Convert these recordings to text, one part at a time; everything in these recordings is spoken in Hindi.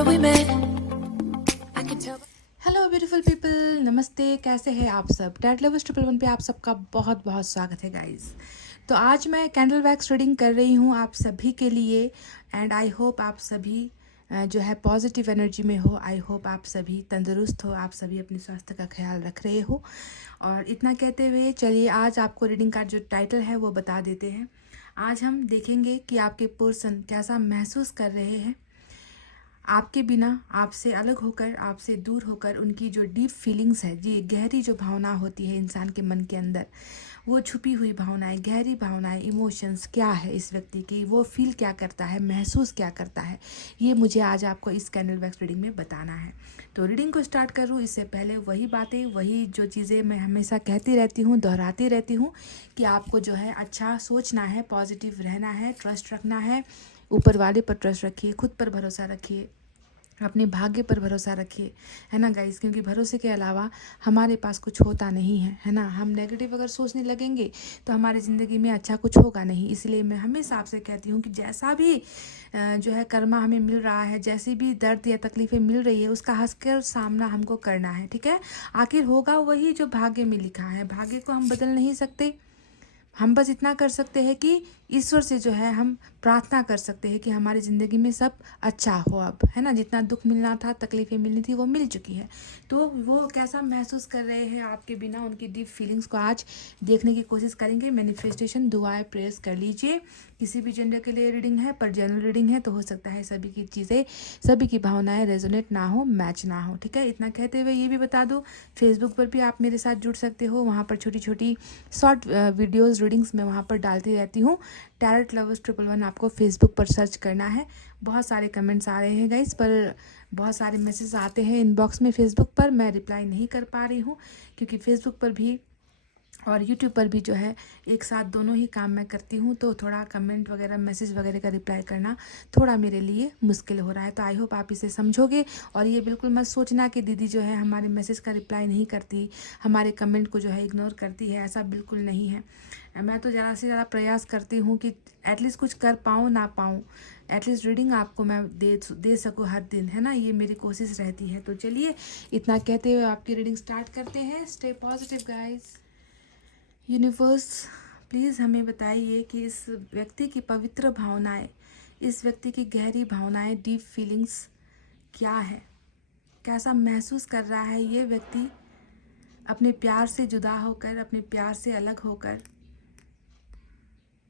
summer we met. I can tell. Hello beautiful people, नमस्ते। कैसे हैं आप सब? डैड लवर्स 111 पे आप सबका बहुत बहुत स्वागत है गाइस। तो आज मैं कैंडल वैक्स रीडिंग कर रही हूँ आप सभी के लिए एंड आई होप आप सभी जो है पॉजिटिव एनर्जी में हो। आई होप आप सभी तंदुरुस्त हो, आप सभी अपने स्वास्थ्य का ख्याल रख रहे हो। और इतना कहते हुए चलिए आज आपको रीडिंग का जो टाइटल है वो बता देते हैं। आज हम देखेंगे कि आपके पर्सन कैसा महसूस कर रहे हैं आपके बिना, आपसे अलग होकर, आपसे दूर होकर। उनकी जो डीप फीलिंग्स है, जी गहरी जो भावना होती है इंसान के मन के अंदर, वो छुपी हुई भावनाएं, गहरी भावनाएं, इमोशंस क्या है इस व्यक्ति की, वो फील क्या करता है, महसूस क्या करता है, ये मुझे आज आपको इस कैंडल वैक्स रीडिंग में बताना है। तो रीडिंग को स्टार्ट करूँ इससे पहले वही बातें, वही जो चीज़ें मैं हमेशा कहती रहती हूँ, दोहराती रहती हूँ कि आपको जो है अच्छा सोचना है, पॉजिटिव रहना है, ट्रस्ट रखना है। ऊपर वाले पर ट्रस्ट रखिए, खुद पर भरोसा रखिए, अपने भाग्य पर भरोसा रखिए, है ना गाइस। क्योंकि भरोसे के अलावा हमारे पास कुछ होता नहीं है ना। हम नेगेटिव अगर सोचने लगेंगे तो हमारी ज़िंदगी में अच्छा कुछ होगा नहीं। इसलिए मैं हमेशा आपसे कहती हूँ कि जैसा भी जो है कर्मा हमें मिल रहा है, जैसी भी दर्द या तकलीफ़ें मिल रही है, उसका हंसकर सामना हमको करना है, ठीक है। आखिर होगा वही जो भाग्य में लिखा है। भाग्य को हम बदल नहीं सकते। हम बस इतना कर सकते हैं कि ईश्वर से जो है हम प्रार्थना कर सकते हैं कि हमारी ज़िंदगी में सब अच्छा हो अब, है ना। जितना दुख मिलना था, तकलीफ़ें मिलनी थी, वो मिल चुकी है। तो वो कैसा महसूस कर रहे हैं आपके बिना, उनकी डीप फीलिंग्स को आज देखने की कोशिश करेंगे। मैनिफेस्टेशन, दुआएं, प्रेयर्स कर लीजिए। किसी भी जेंडर के लिए रीडिंग है, पर जनरल रीडिंग है तो हो सकता है सभी की चीज़ें, सभी की भावनाएं रेजोनेट ना हो, मैच ना हो, ठीक है। इतना कहते हुए ये भी बता दूँ, फेसबुक पर भी आप मेरे साथ जुड़ सकते हो। वहाँ पर छोटी छोटी शॉर्ट वीडियोज़ रीडिंग्स मैं वहाँ पर डालती रहती हूँ। टैरोट लवर्स 111 आपको फेसबुक पर सर्च करना है। बहुत सारे कमेंट्स आ रहे हैं गाइस, पर बहुत सारे मैसेज आते हैं इनबॉक्स में फेसबुक पर, मैं रिप्लाई नहीं कर पा रही हूँ क्योंकि फेसबुक पर भी और यूट्यूब पर भी जो है एक साथ दोनों ही काम मैं करती हूँ। तो थोड़ा कमेंट वगैरह, मैसेज वगैरह का रिप्लाई करना थोड़ा मेरे लिए मुश्किल हो रहा है। तो आई होप आप इसे समझोगे। और ये बिल्कुल मत सोचना कि दीदी जो है हमारे मैसेज का रिप्लाई नहीं करती, हमारे कमेंट को जो है इग्नोर करती है, ऐसा बिल्कुल नहीं है। मैं तो ज़्यादा से ज़्यादा प्रयास करती हूँ कि एटलीस्ट कुछ कर पाऊँ ना पाऊँ, एटलीस्ट रीडिंग आपको मैं दे सकूँ हर दिन, है ना। ये मेरी कोशिश रहती है। तो चलिए इतना कहते हुए आपकी रीडिंग स्टार्ट करते हैं। Stay positive guys. Universe please हमें बताइए कि इस व्यक्ति की पवित्र भावनाएं, इस व्यक्ति की गहरी भावनाएं, डीप फीलिंग्स क्या है, कैसा महसूस कर रहा है ये व्यक्ति अपने प्यार से जुदा होकर, अपने प्यार से अलग होकर।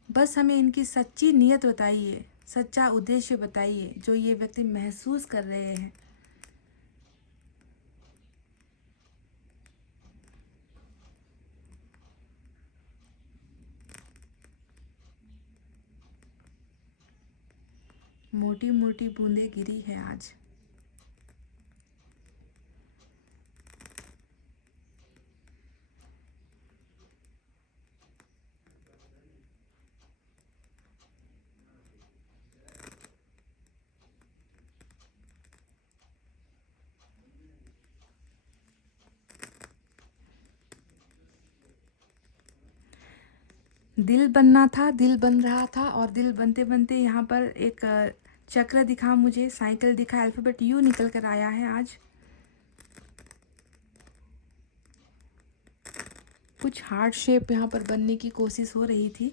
बस हमें इनकी सच्ची नीयत बताइए, सच्चा उद्देश्य बताइए जो ये व्यक्ति महसूस कर रहे हैं। मोटी मोटी बूंदें गिरी है आज। दिल बनना था, दिल बन रहा था, और दिल बनते बनते यहाँ पर एक चक्र दिखा मुझे, साइकिल दिखा, अल्फ़ाबेट यू निकल कर आया है आज। कुछ हार्ट शेप यहाँ पर बनने की कोशिश हो रही थी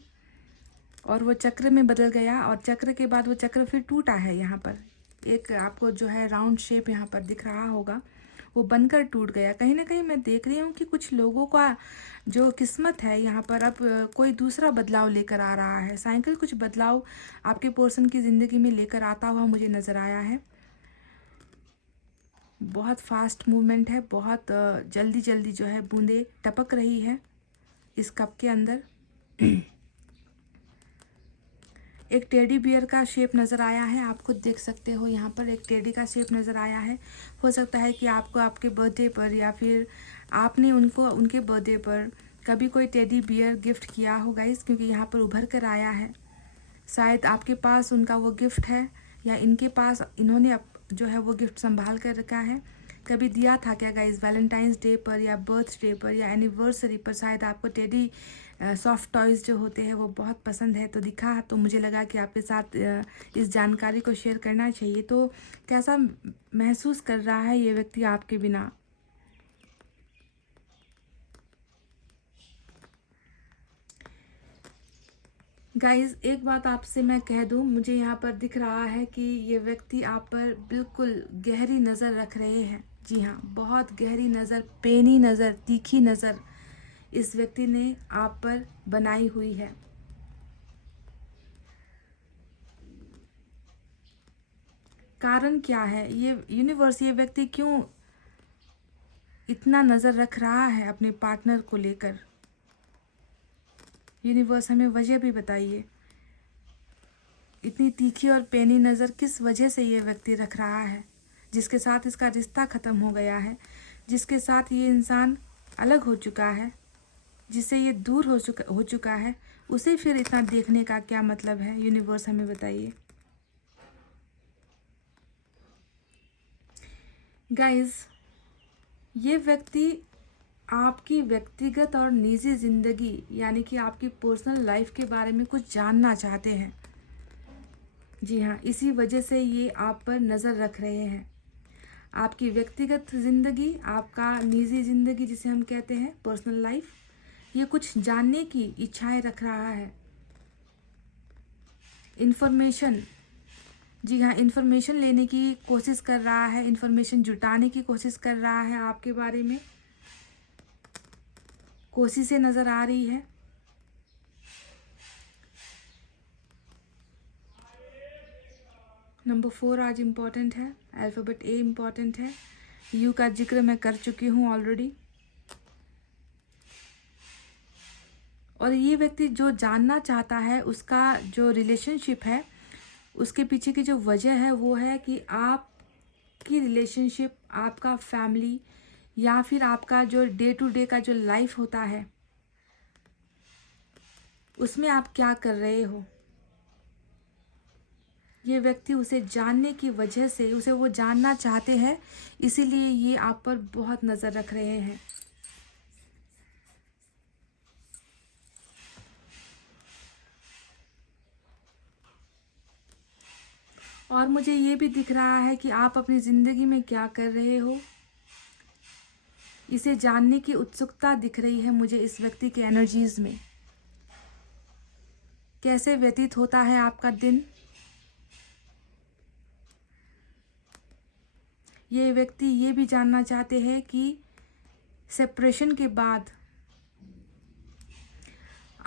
और वो चक्र में बदल गया, और चक्र के बाद वो चक्र फिर टूटा है। यहाँ पर एक आपको जो है राउंड शेप यहाँ पर दिख रहा होगा, वो बनकर टूट गया। कहीं ना कहीं मैं देख रही हूँ कि कुछ लोगों का जो किस्मत है यहाँ पर अब कोई दूसरा बदलाव लेकर आ रहा है। साइकिल कुछ बदलाव आपके पर्सन की ज़िंदगी में लेकर आता हुआ मुझे नज़र आया है। बहुत फास्ट मूवमेंट है, बहुत जल्दी जल्दी जो है बूंदें टपक रही है इस कप के अंदर। एक टेडी बियर का शेप नज़र आया है, आप खुद देख सकते हो। यहाँ पर एक टेडी का शेप नज़र आया है। हो सकता है कि आपको आपके बर्थडे पर या फिर आपने उनको उनके बर्थडे पर कभी कोई टेडी बियर गिफ्ट किया हो गाइस, क्योंकि यहाँ पर उभर कर आया है। शायद आपके पास उनका वो गिफ्ट है या इनके पास इन्होंने जो है वो गिफ्ट संभाल कर रखा है। कभी दिया था क्या गाइस? वैलेंटाइंस डे पर या बर्थडे पर या एनिवर्सरी पर शायद आपको टेडी सॉफ्ट टॉयज़ जो होते हैं वो बहुत पसंद है, तो दिखा, तो मुझे लगा कि आपके साथ इस जानकारी को शेयर करना चाहिए। तो कैसा महसूस कर रहा है ये व्यक्ति आपके बिना? गाइस, एक बात आपसे मैं कह दूं, मुझे यहाँ पर दिख रहा है कि ये व्यक्ति आप पर बिल्कुल गहरी नज़र रख रहे हैं। जी हाँ, बहुत गहरी नज़र, पेनी नज़र, तीखी नज़र इस व्यक्ति ने आप पर बनाई हुई है। कारण क्या है? ये यूनिवर्स, ये व्यक्ति क्यों इतना नज़र रख रहा है अपने पार्टनर को लेकर? यूनिवर्स, हमें वजह भी बताइए। इतनी तीखी और पैनी नज़र किस वजह से ये व्यक्ति रख रहा है? जिसके साथ इसका रिश्ता ख़त्म हो गया है, जिसके साथ ये इंसान अलग हो चुका है, जिससे ये दूर हो चुका है, उसे फिर इतना देखने का क्या मतलब है? यूनिवर्स, हमें बताइए। गाइस, ये व्यक्ति आपकी व्यक्तिगत और निजी ज़िंदगी यानी कि आपकी पर्सनल लाइफ के बारे में कुछ जानना चाहते हैं। जी हाँ, इसी वजह से ये आप पर नज़र रख रहे हैं। आपकी व्यक्तिगत ज़िंदगी, आपका निजी ज़िंदगी जिसे हम कहते हैं पर्सनल लाइफ, ये कुछ जानने की इच्छाएं रख रहा है। इन्फॉर्मेशन, जी हाँ, इन्फॉर्मेशन लेने की कोशिश कर रहा है, इन्फॉर्मेशन जुटाने की कोशिश कर रहा है आपके बारे में। कोशिशें नज़र आ रही है। नंबर 4 आज इम्पॉर्टेंट है, अल्फ़ाबेट ए इम्पॉर्टेंट है। यू का जिक्र मैं कर चुकी हूँ ऑलरेडी। और ये व्यक्ति जो जानना चाहता है, उसका जो रिलेशनशिप है, उसके पीछे की जो वजह है वो है कि आपकी रिलेशनशिप, आपका फैमिली या फिर आपका जो डे टू डे का जो लाइफ होता है, उसमें आप क्या कर रहे हो। ये व्यक्ति उसे जानने की वजह से, उसे वो जानना चाहते हैं, इसीलिए ये आप पर बहुत नज़र रख रहे हैं। और मुझे ये भी दिख रहा है कि आप अपनी ज़िंदगी में क्या कर रहे हो, इसे जानने की उत्सुकता दिख रही है मुझे इस व्यक्ति के एनर्जीज़ में। कैसे व्यतीत होता है आपका दिन, ये व्यक्ति ये भी जानना चाहते हैं कि सेपरेशन के बाद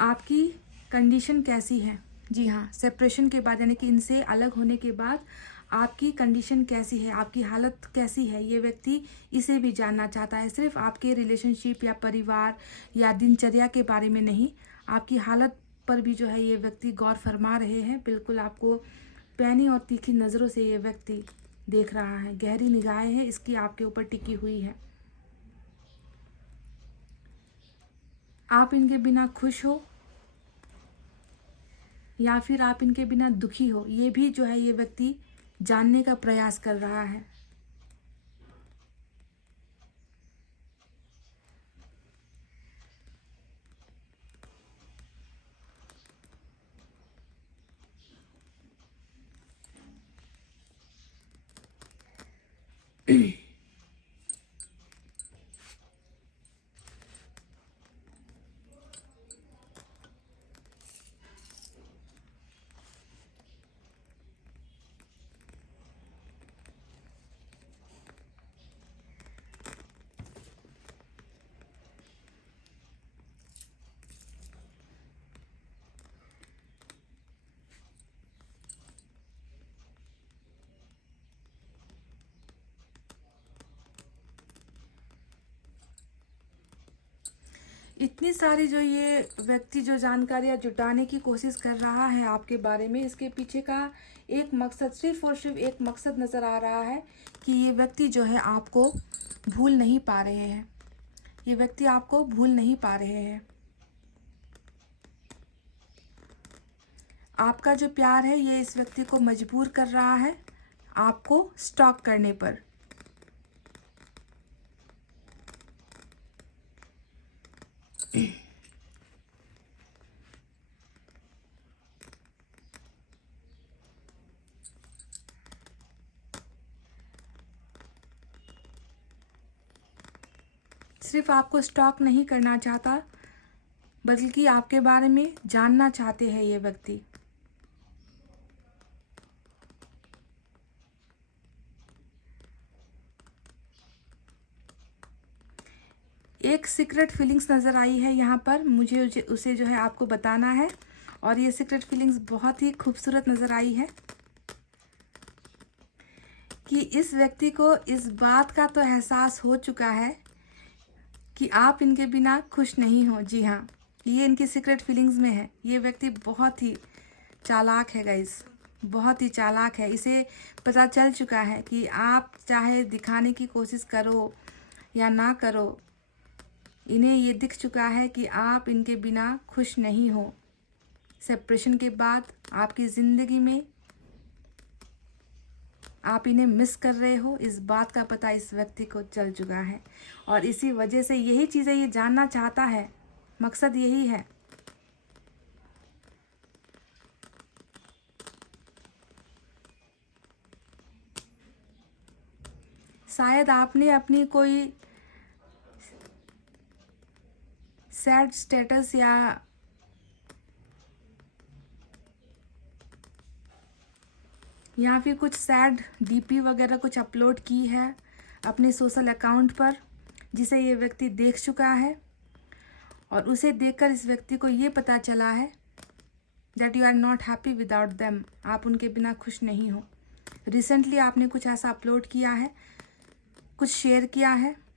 आपकी कंडीशन कैसी है। जी हाँ, सेपरेशन के बाद यानी कि इनसे अलग होने के बाद आपकी कंडीशन कैसी है, आपकी हालत कैसी है, ये व्यक्ति इसे भी जानना चाहता है। सिर्फ आपके रिलेशनशिप या परिवार या दिनचर्या के बारे में नहीं, आपकी हालत पर भी जो है ये व्यक्ति गौर फरमा रहे हैं। बिल्कुल आपको पैनी और तीखी नज़रों से ये व्यक्ति देख रहा है, गहरी निगाहें हैं इसकी आपके ऊपर टिकी हुई है। आप इनके बिना खुश हो या फिर आप इनके बिना दुखी हो, ये भी जो है ये व्यक्ति जानने का प्रयास कर रहा है। इतनी सारी जो ये व्यक्ति जो जानकारियाँ जुटाने की कोशिश कर रहा है आपके बारे में, इसके पीछे का एक मकसद, सिर्फ और सिर्फ एक मकसद नज़र आ रहा है कि ये व्यक्ति जो है आपको भूल नहीं पा रहे हैं। ये व्यक्ति आपको भूल नहीं पा रहे हैं। आपका जो प्यार है ये इस व्यक्ति को मजबूर कर रहा है आपको स्टॉक करने पर। सिर्फ आपको स्टॉक नहीं करना चाहता, बल्कि आपके बारे में जानना चाहते हैं ये व्यक्ति। एक सीक्रेट फीलिंग्स नज़र आई है यहाँ पर, मुझे उसे जो है आपको बताना है। और ये सीक्रेट फीलिंग्स बहुत ही खूबसूरत नज़र आई है कि इस व्यक्ति को इस बात का तो एहसास हो चुका है कि आप इनके बिना खुश नहीं हो। जी हाँ, ये इनकी सीक्रेट फीलिंग्स में है। ये व्यक्ति बहुत ही चालाक है गाइस, बहुत ही चालाक है। इसे पता चल चुका है कि आप चाहे दिखाने की कोशिश करो या ना करो, इन्हें ये दिख चुका है कि आप इनके बिना खुश नहीं हो। सेपरेशन के बाद आपकी ज़िंदगी में आप इन्हें मिस कर रहे हो, इस बात का पता इस व्यक्ति को चल चुका है। और इसी वजह से यही चीज़ें ये जानना चाहता है, मकसद यही है। शायद आपने अपनी कोई सैड स्टेटस या फिर कुछ सैड डीपी वगैरह कुछ अपलोड की है अपने सोशल अकाउंट पर, जिसे ये व्यक्ति देख चुका है। और उसे देखकर इस व्यक्ति को ये पता चला है that you are not happy without them, आप उनके बिना खुश नहीं हो। रिसेंटली आपने कुछ ऐसा अपलोड किया है, कुछ शेयर किया है,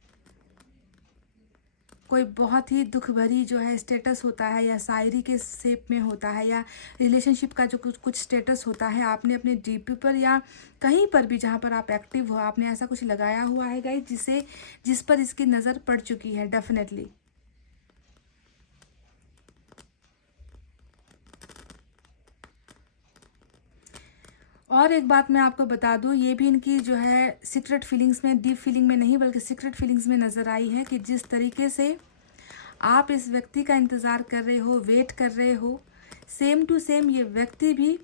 कोई बहुत ही दुख भरी जो है स्टेटस होता है, या शायरी के शेप में होता है, या रिलेशनशिप का जो कुछ स्टेटस होता है, आपने अपने डीपी पर या कहीं पर भी जहाँ पर आप एक्टिव हो, आपने ऐसा कुछ लगाया हुआ है गाइस जिस पर इसकी नज़र पड़ चुकी है डेफिनेटली। और एक बात मैं आपको बता दूं, ये भी इनकी जो है सीक्रेट फीलिंग्स में, डीप फीलिंग में नहीं बल्कि सीक्रेट फीलिंग्स में नज़र आई है कि जिस तरीके से आप इस व्यक्ति का इंतज़ार कर रहे हो, वेट कर रहे हो, सेम टू सेम ये व्यक्ति भी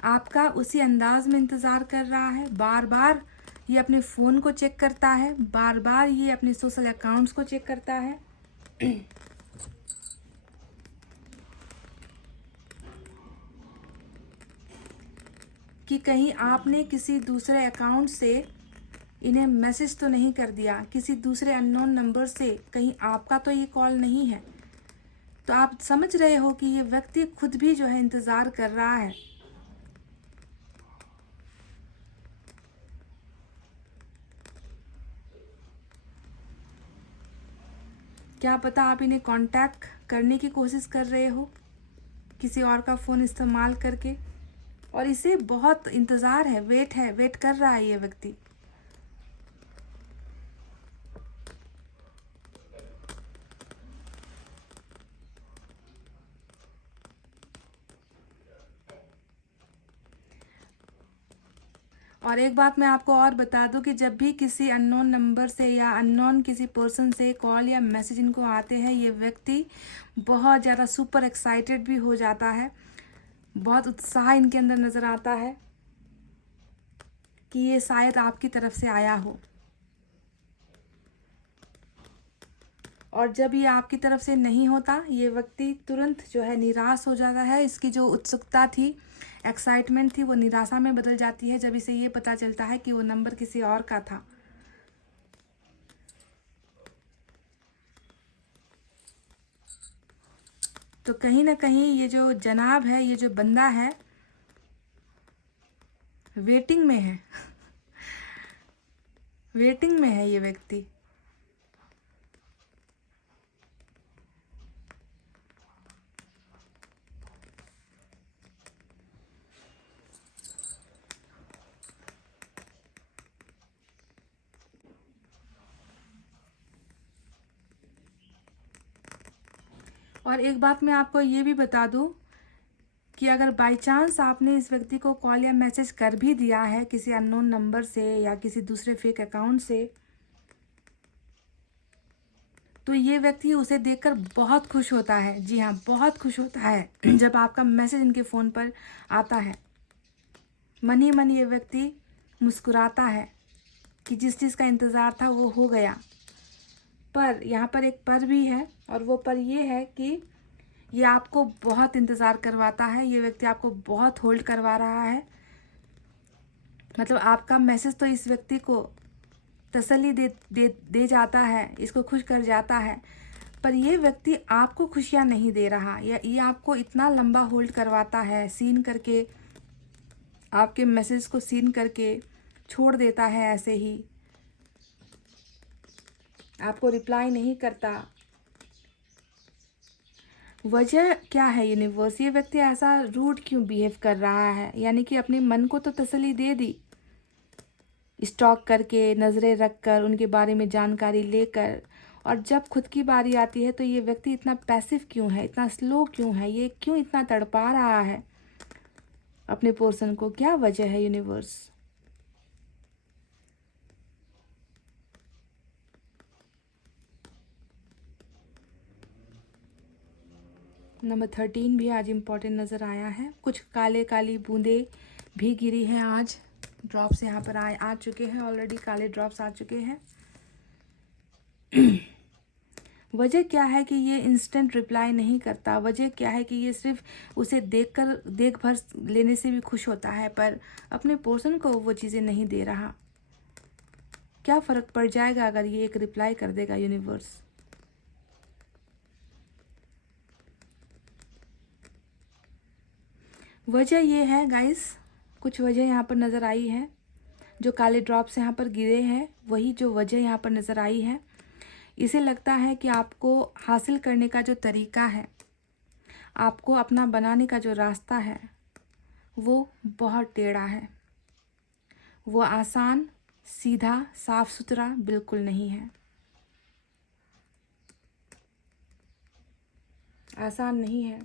आपका उसी अंदाज में इंतज़ार कर रहा है। बार बार ये अपने फ़ोन को चेक करता है, बार बार ये अपने सोशल अकाउंट्स को चेक करता है कि कहीं आपने किसी दूसरे अकाउंट से इन्हें मैसेज तो नहीं कर दिया, किसी दूसरे अननोन नंबर से कहीं आपका तो ये कॉल नहीं है। तो आप समझ रहे हो कि ये व्यक्ति खुद भी जो है इंतज़ार कर रहा है। क्या पता आप इन्हें कांटेक्ट करने की कोशिश कर रहे हो किसी और का फ़ोन इस्तेमाल करके, और इसे बहुत इंतज़ार है, वेट कर रहा है ये व्यक्ति। और एक बात मैं आपको और बता दूं कि जब भी किसी अननोन नंबर से या अननोन किसी पर्सन से कॉल या मैसेज इनको आते हैं, ये व्यक्ति बहुत ज़्यादा सुपर एक्साइटेड भी हो जाता है, बहुत उत्साह इनके अंदर नज़र आता है कि ये शायद आपकी तरफ से आया हो। और जब ये आपकी तरफ से नहीं होता, ये व्यक्ति तुरंत जो है निराश हो जाता है। इसकी जो उत्सुकता थी, एक्साइटमेंट थी, वो निराशा में बदल जाती है जब इसे ये पता चलता है कि वो नंबर किसी और का था। तो कहीं ना कहीं ये जो जनाब है, ये जो बंदा है, वेटिंग में है वेटिंग में है ये व्यक्ति। और एक बात मैं आपको ये भी बता दूं कि अगर बाय चांस आपने इस व्यक्ति को कॉल या मैसेज कर भी दिया है किसी अननोन नंबर से या किसी दूसरे फेक अकाउंट से, तो ये व्यक्ति उसे देखकर बहुत खुश होता है। जी हाँ, बहुत खुश होता है जब आपका मैसेज इनके फ़ोन पर आता है। मन ही मन ये व्यक्ति मुस्कुराता है कि जिस चीज़ का इंतज़ार था वो हो गया। पर यहाँ पर एक पर भी है, और वो पर ये है कि ये आपको बहुत इंतज़ार करवाता है। ये व्यक्ति आपको बहुत होल्ड करवा रहा है। मतलब आपका मैसेज तो इस व्यक्ति को तसल्ली दे जाता है, इसको खुश कर जाता है, पर ये व्यक्ति आपको खुशियाँ नहीं दे रहा। या ये आपको इतना लंबा होल्ड करवाता है, सीन करके, आपके मैसेज को सीन करके छोड़ देता है, ऐसे ही आपको रिप्लाई नहीं करता। वजह क्या है यूनिवर्स? ये व्यक्ति ऐसा रूड क्यों बिहेव कर रहा है? यानी कि अपने मन को तो तसल्ली दे दी, स्टॉक करके, नज़रें रख कर, उनके बारे में जानकारी लेकर, और जब खुद की बारी आती है तो ये व्यक्ति इतना पैसिव क्यों है, इतना स्लो क्यों है, ये क्यों इतना तड़पा रहा है अपने पर्सन को? क्या वजह है यूनिवर्स? नंबर 13 भी आज इम्पॉर्टेंट नज़र आया है। कुछ काले काली बूंदे भी गिरी हैं आज। ड्रॉप्स यहाँ पर आ चुके हैं ऑलरेडी, काले ड्रॉप्स आ चुके हैं। वजह क्या है कि ये इंस्टेंट रिप्लाई नहीं करता? वजह क्या है कि ये सिर्फ उसे देख भर लेने से भी खुश होता है, पर अपने पर्सन को वो चीज़ें नहीं दे रहा? क्या फ़र्क पड़ जाएगा अगर ये एक रिप्लाई कर देगा यूनिवर्स? वजह ये है गाइस, कुछ वजह यहाँ पर नज़र आई है। जो काले ड्रॉप्स यहाँ पर गिरे हैं वही जो वजह यहाँ पर नज़र आई है। इसे लगता है कि आपको हासिल करने का जो तरीका है, आपको अपना बनाने का जो रास्ता है, वो बहुत टेढ़ा है। वो आसान, सीधा, साफ सुथरा बिल्कुल नहीं है। आसान नहीं है।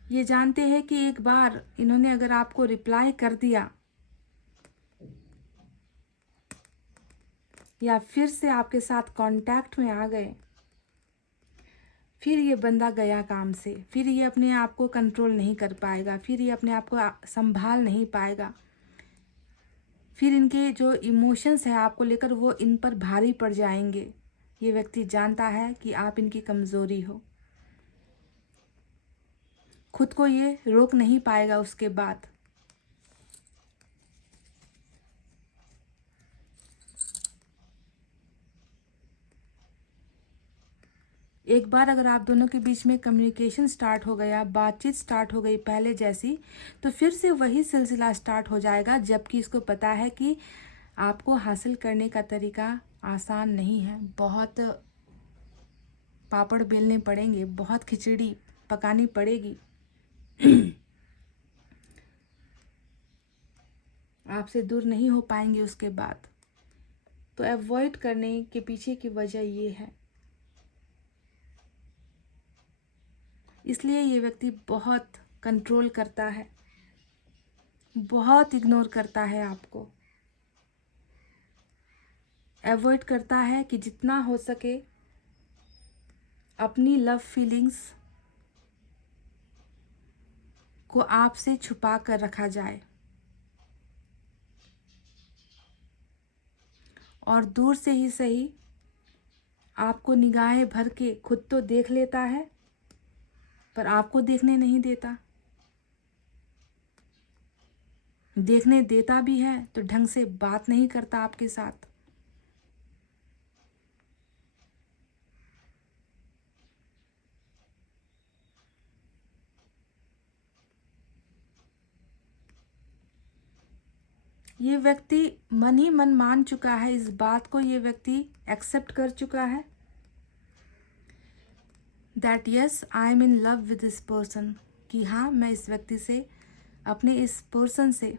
ये जानते हैं कि एक बार इन्होंने अगर आपको रिप्लाई कर दिया या फिर से आपके साथ कांटेक्ट में आ गए, फिर ये बंदा गया काम से। फिर ये अपने आप को कंट्रोल नहीं कर पाएगा, फिर ये अपने आप को संभाल नहीं पाएगा। फिर इनके जो इमोशंस है आपको लेकर, वो इन पर भारी पड़ जाएंगे। ये व्यक्ति जानता है कि आप इनकी कमज़ोरी हो। खुद को ये रोक नहीं पाएगा उसके बाद। एक बार अगर आप दोनों के बीच में कम्युनिकेशन स्टार्ट हो गया, बातचीत स्टार्ट हो गई पहले जैसी, तो फिर से वही सिलसिला स्टार्ट हो जाएगा। जबकि इसको पता है कि आपको हासिल करने का तरीका आसान नहीं है। बहुत पापड़ बेलने पड़ेंगे, बहुत खिचड़ी पकानी पड़ेगी। आपसे दूर नहीं हो पाएंगे उसके बाद। तो अवॉइड करने के पीछे की वजह ये है। इसलिए ये व्यक्ति बहुत कंट्रोल करता है, बहुत इग्नोर करता है आपको, अवॉइड करता है कि जितना हो सके अपनी लव फीलिंग्स को आपसे छुपा कर रखा जाए। और दूर से ही सही आपको निगाहें भर के खुद तो देख लेता है, पर आपको देखने नहीं देता। देखने देता भी है तो ढंग से बात नहीं करता आपके साथ। ये व्यक्ति मन ही मन मान चुका है इस बात को। ये व्यक्ति एक्सेप्ट कर चुका है that yes I am in love with this person, कि हाँ मैं इस व्यक्ति से, अपने इस पर्सन से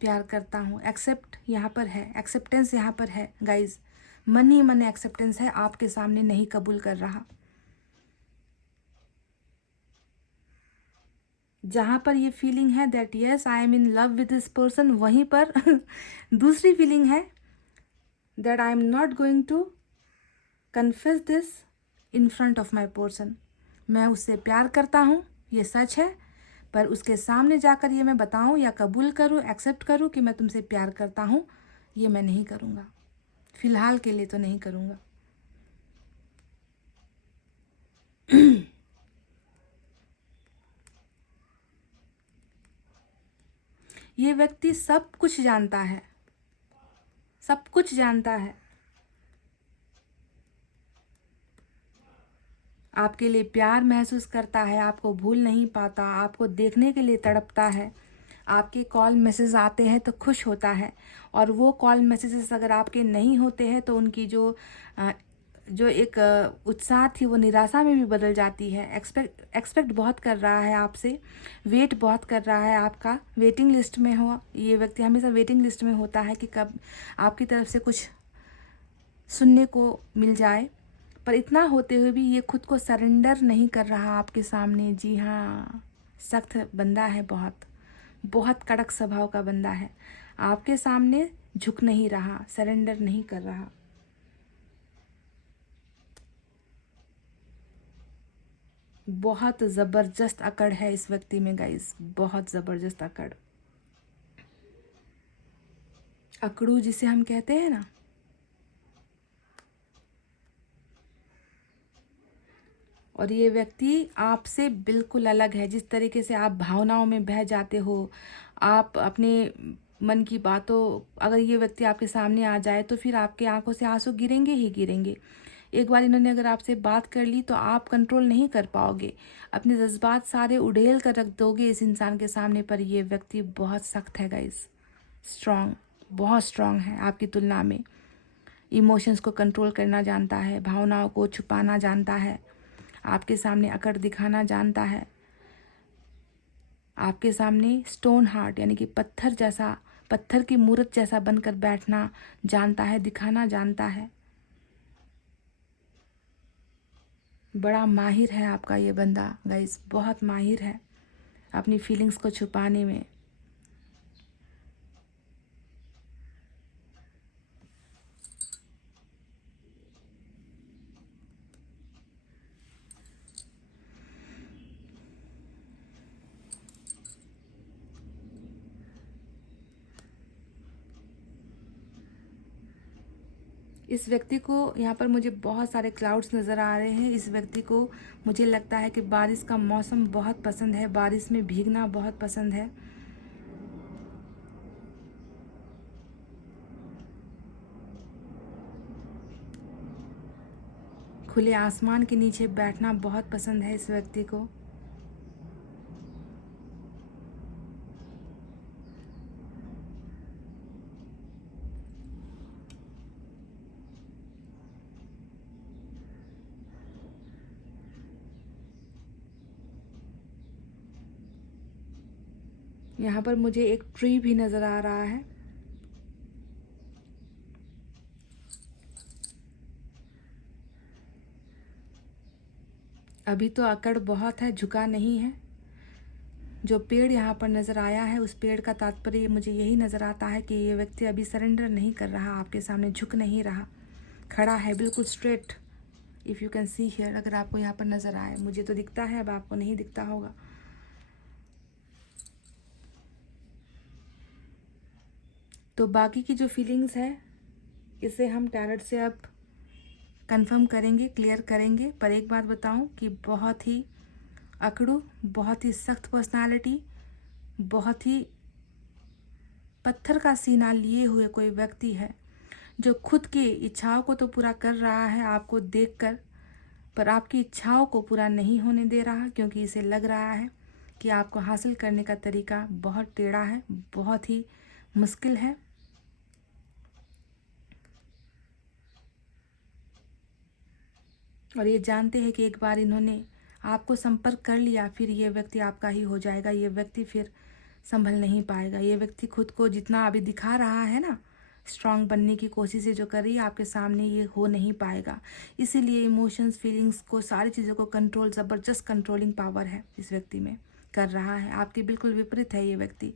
प्यार करता हूँ। एक्सेप्ट यहाँ पर है, एक्सेप्टेंस यहाँ पर है गाइज। मन ही मन एक्सेप्टेंस है, आपके सामने नहीं कबूल कर रहा। जहाँ पर ये फीलिंग है that yes I am in love with this person, वहीं पर दूसरी फीलिंग है that I am not going to confess this in front of my person. मैं उससे प्यार करता हूँ, ये सच है, पर उसके सामने जाकर ये मैं बताऊँ या कबूल करूँ, एक्सेप्ट करूँ कि मैं तुमसे प्यार करता हूँ, ये मैं नहीं करूँगा। फ़िलहाल के लिए तो नहीं करूँगा। ये व्यक्ति सब कुछ जानता है, सब कुछ जानता है। आपके लिए प्यार महसूस करता है, आपको भूल नहीं पाता, आपको देखने के लिए तड़पता है। आपके कॉल मैसेज आते हैं तो खुश होता है, और वो कॉल मैसेजेस अगर आपके नहीं होते हैं तो उनकी जो एक उत्साह थी वो निराशा में भी बदल जाती है। एक्सपेक्ट बहुत कर रहा है आपसे, वेट बहुत कर रहा है, आपका वेटिंग लिस्ट में हो। ये व्यक्ति हमेशा वेटिंग लिस्ट में होता है कि कब आपकी तरफ से कुछ सुनने को मिल जाए, पर इतना होते हुए भी ये खुद को सरेंडर नहीं कर रहा आपके सामने। जी हाँ, सख्त बंदा है, बहुत बहुत कड़क स्वभाव का बंदा है। आपके सामने झुक नहीं रहा, सरेंडर नहीं कर रहा। बहुत ज़बरदस्त अकड़ है इस व्यक्ति में गाइस, बहुत ज़बरदस्त अकड़, अकड़ू जिसे हम कहते हैं ना। और ये व्यक्ति आपसे बिल्कुल अलग है। जिस तरीके से आप भावनाओं में बह जाते हो, आप अपने मन की बातों, अगर ये व्यक्ति आपके सामने आ जाए तो फिर आपके आंखों से आंसू गिरेंगे ही गिरेंगे। एक बार इन्होंने अगर आपसे बात कर ली तो आप कंट्रोल नहीं कर पाओगे, अपने जज्बात सारे उड़ेल कर रख दोगे इस इंसान के सामने। पर ये व्यक्ति बहुत सख्त है गाइस, स्ट्रांग, बहुत स्ट्रांग है आपकी तुलना में। इमोशंस को कंट्रोल करना जानता है, भावनाओं को छुपाना जानता है, आपके सामने अकड़ दिखाना जानता है, आपके सामने स्टोन हार्ट यानी कि पत्थर जैसा, पत्थर की मूर्त जैसा बनकर बैठना जानता है, दिखाना जानता है। बड़ा माहिर है आपका ये बंदा गाइस, बहुत माहिर है अपनी फीलिंग्स को छुपाने में। इस व्यक्ति को यहाँ पर मुझे बहुत सारे क्लाउड्स नज़र आ रहे हैं। इस व्यक्ति को मुझे लगता है कि बारिश का मौसम बहुत पसंद है, बारिश में भीगना बहुत पसंद है। खुले आसमान के नीचे बैठना बहुत पसंद है इस व्यक्ति को। यहाँ पर मुझे एक ट्री भी नज़र आ रहा है। अभी तो अकड़ बहुत है, झुका नहीं है। जो पेड़ यहाँ पर नज़र आया है उस पेड़ का तात्पर्य मुझे यही नज़र आता है कि ये व्यक्ति अभी सरेंडर नहीं कर रहा, आपके सामने झुक नहीं रहा, खड़ा है बिल्कुल straight. If you can see here, अगर आपको यहाँ पर नज़र आए, मुझे तो दिखता है, अब आपको नहीं दिखता होगा। तो बाकी की जो फीलिंग्स है इसे हम टैरोट से अब कंफर्म करेंगे, क्लियर करेंगे। पर एक बात बताऊं कि बहुत ही अकड़ू, बहुत ही सख्त पर्सनालिटी, बहुत ही पत्थर का सीना लिए हुए कोई व्यक्ति है जो खुद की इच्छाओं को तो पूरा कर रहा है आपको देखकर, पर आपकी इच्छाओं को पूरा नहीं होने दे रहा, क्योंकि इसे लग रहा है कि आपको हासिल करने का तरीका बहुत टेढ़ा है, बहुत ही मुश्किल है। और ये जानते हैं कि एक बार इन्होंने आपको संपर्क कर लिया फिर ये व्यक्ति आपका ही हो जाएगा, ये व्यक्ति फिर संभल नहीं पाएगा। ये व्यक्ति खुद को जितना अभी दिखा रहा है ना, स्ट्रांग बनने की कोशिशें जो कर रही है आपके सामने, ये हो नहीं पाएगा। इसीलिए इमोशंस, फीलिंग्स को, सारी चीज़ों को कंट्रोल, ज़बरदस्त कंट्रोलिंग पावर है इस व्यक्ति में, कर रहा है। आपके बिल्कुल विपरीत है ये व्यक्ति।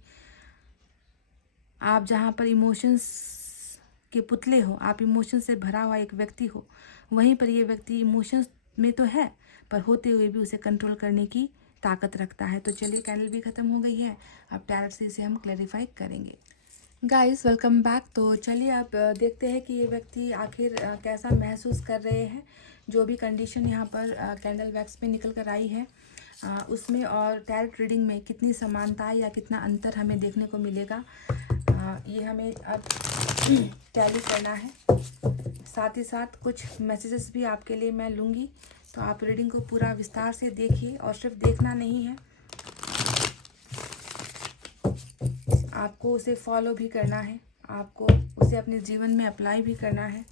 आप जहाँ पर इमोशंस के पुतले हो, आप इमोशन से भरा हुआ एक व्यक्ति हो। वहीं पर ये व्यक्ति इमोशंस में तो है, पर होते हुए भी उसे कंट्रोल करने की ताकत रखता है। तो चलिए, कैंडल भी ख़त्म हो गई है, अब टैरोट से इसे हम क्लैरिफाई करेंगे। Guys welcome back. तो चलिए अब देखते हैं कि ये व्यक्ति आखिर कैसा महसूस कर रहे हैं। जो भी कंडीशन यहाँ पर कैंडल वैक्स में निकल कर आई है उसमें और टैरोट रीडिंग में कितनी समानता या कितना अंतर हमें देखने को मिलेगा, ये हमें अब टैली करना है। साथ ही साथ कुछ मैसेजेस भी आपके लिए मैं लूँगी, तो आप रीडिंग को पूरा विस्तार से देखिए और सिर्फ देखना नहीं है, आपको उसे फॉलो भी करना है, आपको उसे अपने जीवन में अप्लाई भी करना है।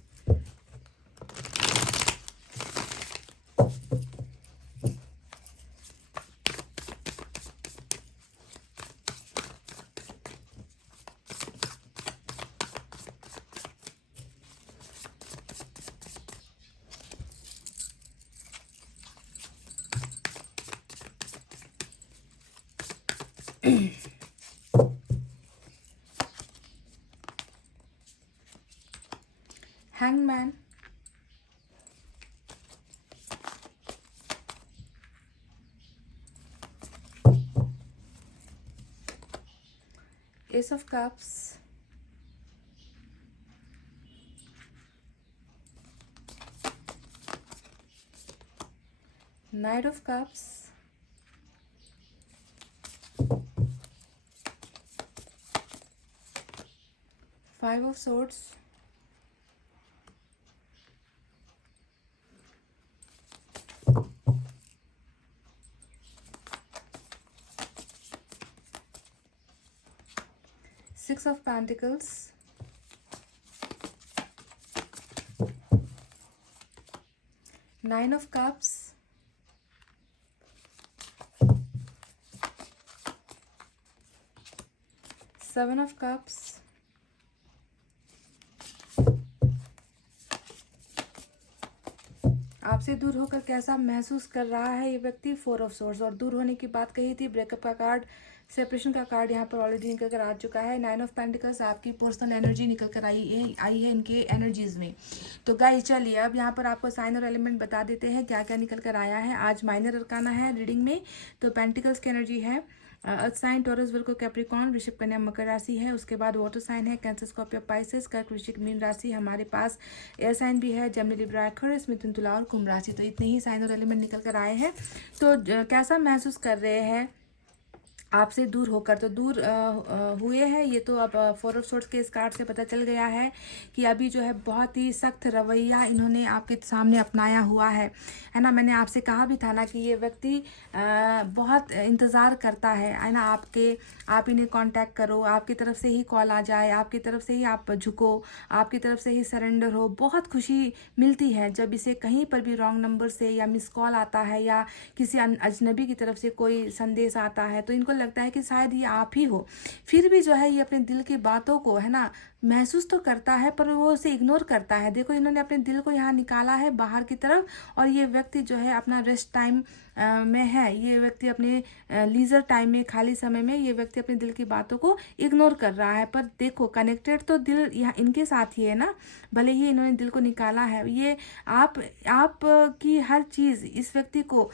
Hangman, Ace of Cups, Knight of Cups, Five of Swords, Six of Pentacles, Nine of Cups, Seven of Cups, आपसे दूर होकर कैसा महसूस कर रहा है ये व्यक्ति, फोर ऑफ सोर्ड्स। और दूर होने की बात कही थी, ब्रेकअप का कार्ड, सेपरेशन का कार्ड यहाँ पर ऑलरेडी निकल कर आ चुका है। नाइन ऑफ पेंटिकल्स, आपकी पर्सनल एनर्जी निकल कर आई है इनके एनर्जीज में। तो गाइस चलिए अब यहाँ पर आपको साइन और एलिमेंट बता देते हैं क्या क्या निकल कर आया है। आज माइनर अरकाना है रीडिंग में, तो पेंटिकल्स की एनर्जी है, earth sign Taurus Virgo Capricorn, वृषभ कन्या मकर राशि है। उसके बाद वाटर साइन है कैंसर स्कॉर्पियो पाइसेस, कर्क वृश्चिक मीन राशि। हमारे पास एयर साइन भी है, जेमिनी लिब्रा एक्वेरियस, मिथुन तुला और कुंभ राशि। तो इतने ही साइन और एलिमेंट निकल कर आए हैं। तो कैसा महसूस कर रहे हैं आपसे दूर होकर, तो दूर हुए हैं ये तो अब फोर ऑफ सोर्ड्स के इस कार्ड से पता चल गया है कि अभी जो है बहुत ही सख्त रवैया इन्होंने आपके सामने अपनाया हुआ है ना। मैंने आपसे कहा भी था ना कि ये व्यक्ति बहुत इंतज़ार करता है ना आप इन्हें कांटेक्ट करो, आपकी तरफ से ही कॉल आ जाए, आपकी तरफ से ही आप झुको, आपकी तरफ से ही सरेंडर हो। बहुत खुशी मिलती है जब इसे कहीं पर भी रॉन्ग नंबर से या मिस कॉल आता है या किसी अजनबी की तरफ से कोई संदेश आता है, तो इनको लगता है कि शायद ये आप ही हो। फिर भी जो है ये अपने दिल की बातों को है ना महसूस तो करता है, पर वो उसे इग्नोर करता है। देखो इन्होंने अपने दिल को यहाँ निकाला है बाहर की तरफ, और ये व्यक्ति जो है अपना रेस्ट टाइम में है, ये व्यक्ति अपने लीजर टाइम में, खाली समय में ये व्यक्ति अपने दिल की बातों को इग्नोर कर रहा है। पर देखो कनेक्टेड तो दिल यहाँ इनके साथ ही है ना, भले ही इन्होंने दिल को निकाला है। ये आप की हर चीज़ इस व्यक्ति को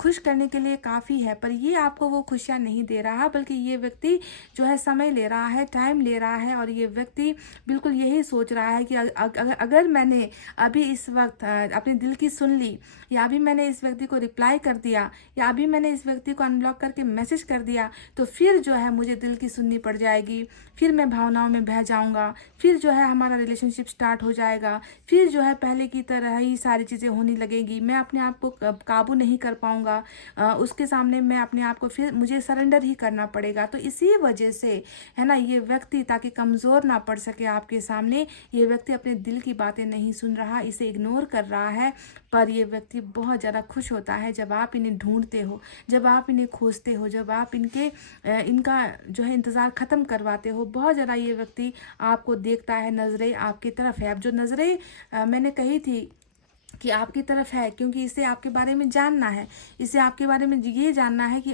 खुश करने के लिए काफ़ी है, पर ये आपको वो खुशियाँ नहीं दे रहा, बल्कि ये व्यक्ति जो है समय ले रहा है, टाइम ले रहा है। और ये व्यक्ति बिल्कुल यही सोच रहा है कि अगर मैंने अभी इस वक्त अपने दिल की सुन ली, या अभी मैंने इस व्यक्ति को रिप्लाई कर दिया, या अभी मैंने इस व्यक्ति को अनब्लॉक करके मैसेज कर दिया, तो फिर जो है मुझे दिल की सुननी पड़ जाएगी, फिर मैं भावनाओं में बह जाऊंगा, फिर जो है हमारा रिलेशनशिप स्टार्ट हो जाएगा, फिर जो है पहले की तरह ही सारी चीज़ें होने लगेगी, मैं अपने आप को काबू नहीं कर पाऊंगा, उसके सामने मैं अपने आप को फिर मुझे सरेंडर ही करना पड़ेगा। तो इसी वजह से है ना ये व्यक्ति, ताकि कमज़ोर ना पड़ सके आपके सामने, ये व्यक्ति अपने दिल की बातें नहीं सुन रहा, इसे इग्नोर कर रहा है। पर ये व्यक्ति बहुत ज़्यादा खुश होता है जब आप इन्हें ढूंढते हो, जब आप इन्हें खोजते हो, जब आप इनका जो है इंतज़ार ख़त्म करवाते हो। बहुत ज़्यादा ये व्यक्ति आपको देखता है, नज़रें आपकी तरफ है। अब जो नज़रें मैंने कही थी कि आपकी तरफ है, क्योंकि इसे आपके बारे में जानना है, इसे आपके बारे में ये जानना है कि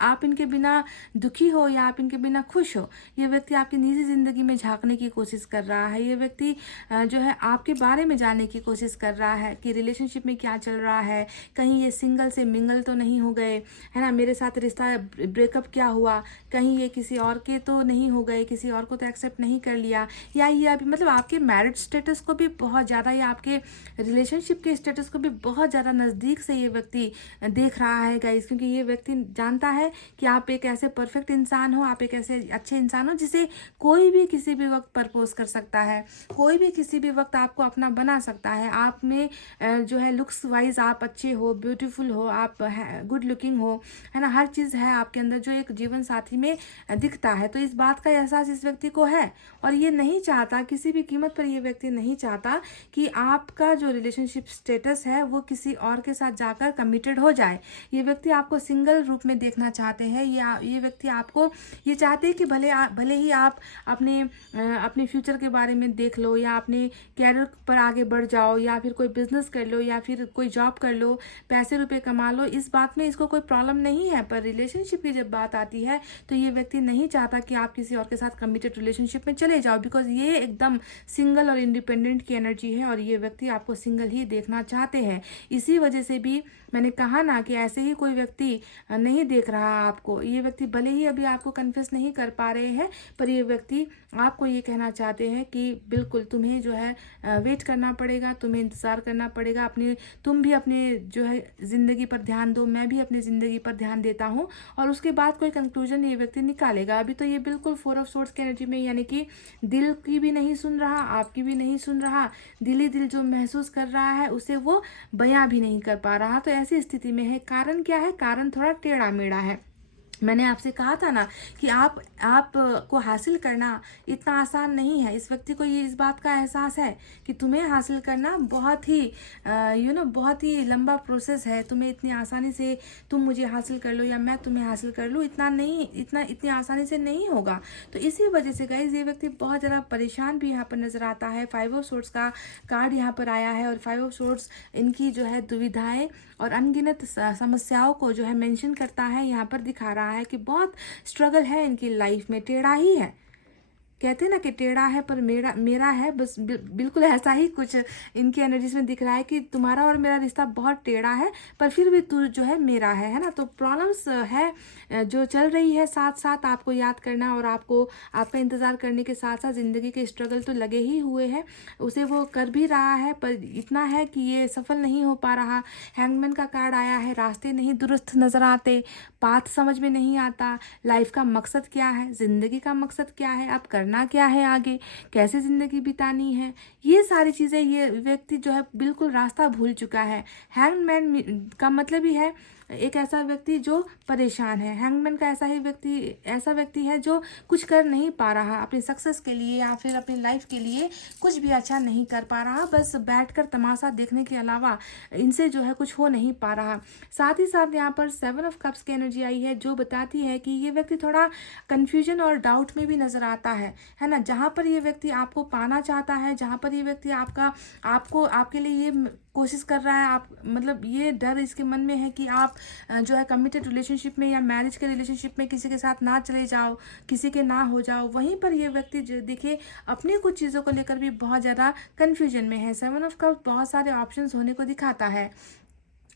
आप इनके बिना दुखी हो या आप इनके बिना खुश हो, ये व्यक्ति आपकी निजी ज़िंदगी में झांकने की कोशिश कर रहा है। ये व्यक्ति जो है आपके बारे में जानने की कोशिश कर रहा है कि रिलेशनशिप में क्या चल रहा है, कहीं ये सिंगल से मिंगल तो नहीं हो गए, है ना, मेरे साथ रिश्ता ब्रेकअप क्या हुआ, कहीं ये किसी और के तो नहीं हो गए, किसी और को तो एक्सेप्ट नहीं कर लिया, या ये अभी मतलब आपके मैरिज स्टेटस को भी बहुत ज़्यादा या आपके रिलेशनशिप के स्टेटस को भी बहुत ज़्यादा नज़दीक से ये व्यक्ति देख रहा है गाइस। क्योंकि ये व्यक्ति जानता है कि आप एक ऐसे परफेक्ट इंसान हो, आप एक ऐसे अच्छे इंसान हो जिसे कोई भी किसी भी वक्त प्रपोज कर सकता है, कोई भी किसी भी वक्त आपको अपना बना सकता है। आप में जो है लुक्स वाइज आप अच्छे हो, ब्यूटीफुल हो, आप गुड लुकिंग हो, है ना, हर चीज़ है आपके अंदर जो एक जीवन साथी में दिखता है। तो इस बात का एहसास इस व्यक्ति को है और ये नहीं चाहता, किसी भी कीमत पर ये व्यक्ति नहीं चाहता कि आपका जो रिलेशनशिप स्टेटस है वो किसी और के साथ जाकर कमिटेड हो जाए। ये व्यक्ति आपको सिंगल रूप में देखना चाहते हैं। ये व्यक्ति आपको ये चाहते हैं कि भले ही आप अपने फ्यूचर के बारे में देख लो या अपने कैरियर पर आगे बढ़ जाओ या फिर कोई बिजनेस कर लो या फिर कोई जॉब कर लो, पैसे रुपए कमा लो, इस बात में इसको कोई प्रॉब्लम नहीं है। पर रिलेशनशिप की जब बात आती है तो ये व्यक्ति नहीं चाहता कि आप किसी और के साथ कमिटेड रिलेशनशिप में चले जाओ, बिकॉज ये एकदम सिंगल और इंडिपेंडेंट की एनर्जी है और ये व्यक्ति आपको सिंगल ही देखना चाहते हैं। इसी वजह से भी मैंने कहा ना कि ऐसे ही कोई व्यक्ति नहीं देख रहा आपको। ये व्यक्ति भले ही अभी आपको कन्फेस नहीं कर पा रहे हैं, पर ये व्यक्ति आपको ये कहना चाहते हैं कि बिल्कुल तुम्हें जो है वेट करना पड़ेगा, तुम्हें इंतज़ार करना पड़ेगा। तुम भी अपने जो है ज़िंदगी पर ध्यान दो, मैं भी अपनी ज़िंदगी पर ध्यान देता हूँ और उसके बाद कोई कंक्लूजन ये व्यक्ति निकालेगा। अभी तो ये बिल्कुल 4 ऑफ सोर्ड्स की एनर्जी में, यानी कि दिल की भी नहीं सुन रहा, आपकी भी नहीं सुन रहा, दिल ही दिल जो महसूस कर रहा है उसे वो बयां भी नहीं कर पा रहा। तो ऐसी स्थिति में है। कारण क्या है? कारण थोड़ा टेढ़ा मेढ़ा है। मैंने आपसे कहा था ना कि आप को हासिल करना इतना आसान नहीं है। इस व्यक्ति को ये इस बात का एहसास है कि तुम्हें हासिल करना बहुत ही बहुत ही लंबा प्रोसेस है। तुम्हें इतनी आसानी से तुम मुझे हासिल कर लो या मैं तुम्हें हासिल कर लूँ, इतनी आसानी से नहीं होगा। तो इसी वजह से गाइस ये व्यक्ति बहुत ज़्यादा परेशान भी यहाँ पर नज़र आता है। 5 ऑफ सोर्ड्स का कार्ड यहाँ पर आया है और 5 ऑफ सोर्ड्स इनकी जो है दुविधाएं और अनगिनत समस्याओं को जो है मेंशन करता है, यहाँ पर दिखा रहा है कि बहुत स्ट्रगल है इनकी लाइफ में। टेढ़ा ही है, कहते हैं ना कि टेढ़ा है पर मेरा है, बस बिल्कुल ऐसा ही कुछ इनकी एनर्जीज में दिख रहा है कि तुम्हारा और मेरा रिश्ता बहुत टेढ़ा है पर फिर भी तू जो है मेरा है ना। तो प्रॉब्लम्स है जो चल रही है, साथ साथ आपको याद करना और आपका इंतज़ार करने के साथ साथ ज़िंदगी के स्ट्रगल तो लगे ही हुए हैं, उसे वो कर भी रहा है। पर इतना है कि ये सफल नहीं हो पा रहा। हैंगमैन का कार्ड आया है, रास्ते नहीं दुरुस्त नज़र आते, पाथ समझ में नहीं आता, लाइफ का मकसद क्या है, ज़िंदगी का मकसद क्या है, अब करना क्या है, आगे कैसे ज़िंदगी बितानी है, ये सारी चीज़ें ये व्यक्ति जो है बिल्कुल रास्ता भूल चुका है। हैंगमैन का मतलब ही है एक ऐसा व्यक्ति जो परेशान है। हैंगमैन का ऐसा व्यक्ति है जो कुछ कर नहीं पा रहा अपनी सक्सेस के लिए या फिर अपनी लाइफ के लिए, कुछ भी अच्छा नहीं कर पा रहा, बस बैठकर तमाशा देखने के अलावा इनसे जो है कुछ हो नहीं पा रहा। साथ ही साथ यहाँ पर 7 ऑफ कप्स की एनर्जी आई है जो बताती है कि ये व्यक्ति थोड़ा कन्फ्यूजन और डाउट में भी नज़र आता है ना। जहाँ पर ये व्यक्ति आपको पाना चाहता है, जहाँ पर ये व्यक्ति आपके लिए ये कोशिश कर रहा है, आप मतलब ये डर इसके मन में है कि आप जो है कमिटेड रिलेशनशिप में या मैरिज के रिलेशनशिप में किसी के साथ ना चले जाओ, किसी के ना हो जाओ। वहीं पर ये व्यक्ति जो देखिए अपने कुछ चीज़ों को लेकर भी बहुत ज़्यादा कन्फ्यूजन में है। 7 ऑफ कप्स बहुत सारे ऑप्शंस होने को दिखाता है।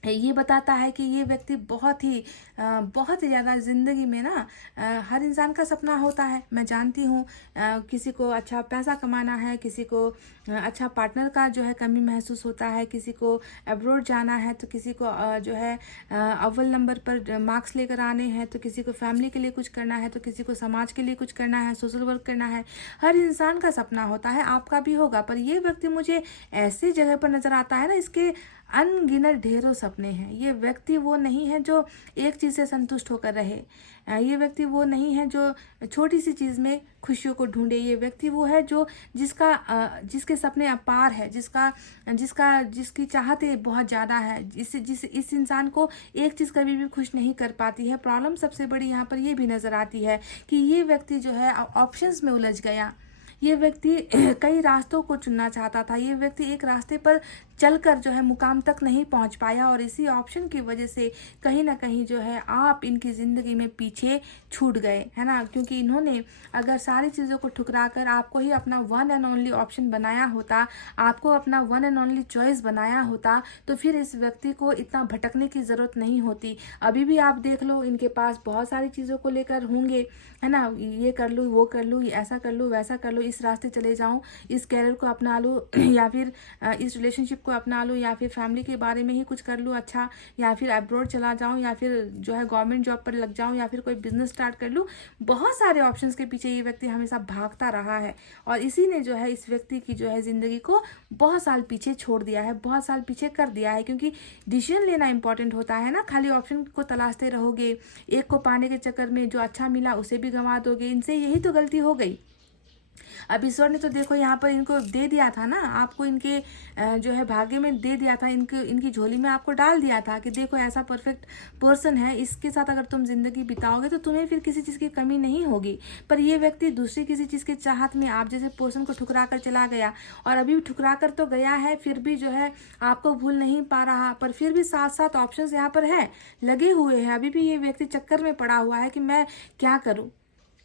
ये बताता है कि ये व्यक्ति बहुत ही ज़्यादा ज़िंदगी में ना हर इंसान का सपना होता है, मैं जानती हूँ। किसी को अच्छा पैसा कमाना है, किसी को अच्छा पार्टनर का जो है कमी महसूस होता है, किसी को अब्रॉड जाना है, तो किसी को जो है अव्वल नंबर पर मार्क्स लेकर आने हैं, तो किसी को फैमिली के लिए कुछ करना है, तो किसी को समाज के लिए कुछ करना है, सोशल वर्क करना है। हर इंसान का सपना होता है, आपका भी होगा। पर ये व्यक्ति मुझे ऐसी जगह पर नज़र आता है ना, इसके अनगिनत ढेरों सपने हैं। ये व्यक्ति वो नहीं है जो एक चीज़ से संतुष्ट होकर रहे। ये व्यक्ति वो नहीं है जो छोटी सी चीज़ में खुशियों को ढूंढे। ये व्यक्ति वो है जो जिसके सपने अपार है, जिसकी चाहतें बहुत ज़्यादा है। इस इंसान को एक चीज़ कभी भी खुश नहीं कर पाती है। प्रॉब्लम सबसे बड़ी यहाँ पर ये भी नज़र आती है कि ये व्यक्ति जो है ऑप्शंस में उलझ गया। ये व्यक्ति कई रास्तों को चुनना चाहता था, ये व्यक्ति एक रास्ते पर चलकर जो है मुकाम तक नहीं पहुंच पाया और इसी ऑप्शन की वजह से कहीं ना कहीं जो है आप इनकी ज़िंदगी में पीछे छूट गए, है ना। क्योंकि इन्होंने अगर सारी चीज़ों को ठुकरा कर आपको ही अपना वन एंड ओनली ऑप्शन बनाया होता, आपको अपना वन एंड ओनली चॉइस बनाया होता, तो फिर इस व्यक्ति को इतना भटकने की ज़रूरत नहीं होती। अभी भी आप देख लो, इनके पास बहुत सारी चीज़ों को लेकर होंगे, है ना। ये कर लूँ, वो कर लूँ, ऐसा कर लूँ, वैसा कर लूँ, इस रास्ते चले जाऊँ, इस कैरियर को अपना लूँ या फिर इस रिलेशनशिप को अपना लूँ, या फिर फैमिली के बारे में ही कुछ कर लूँ अच्छा, या फिर अब्रॉड चला जाऊँ, या फिर जो है गवर्नमेंट जॉब पर लग जाऊँ, या फिर कोई बिजनेस स्टार्ट कर लूँ। बहुत सारे ऑप्शंस के पीछे ये व्यक्ति हमेशा भागता रहा है और इसी ने जो है इस व्यक्ति की जो है ज़िंदगी को बहुत साल पीछे छोड़ दिया है, बहुत साल पीछे कर दिया है। क्योंकि डिसीजन लेना इंपॉर्टेंट होता है ना, खाली ऑप्शन को तलाशते रहोगे, एक को पाने के चक्कर में जो अच्छा मिला उसे भी गंवा दोगे। इनसे यही तो गलती हो गई। अब ईश्वर ने तो देखो यहाँ पर इनको दे दिया था ना, आपको इनके जो है भाग्य में दे दिया था, इनकी झोली में आपको डाल दिया था कि देखो ऐसा परफेक्ट पर्सन है, इसके साथ अगर तुम जिंदगी बिताओगे तो तुम्हें फिर किसी चीज़ की कमी नहीं होगी। पर ये व्यक्ति दूसरी किसी चीज़ के चाहत में आप जैसे पर्सन को ठुकरा कर चला गया और अभी भी ठुकरा कर तो गया है, फिर भी जो है आपको भूल नहीं पा रहा। पर फिर भी साथ साथ ऑप्शंस यहाँ पर है, लगे हुए हैं। अभी भी ये व्यक्ति चक्कर में पड़ा हुआ है कि मैं क्या करूँ,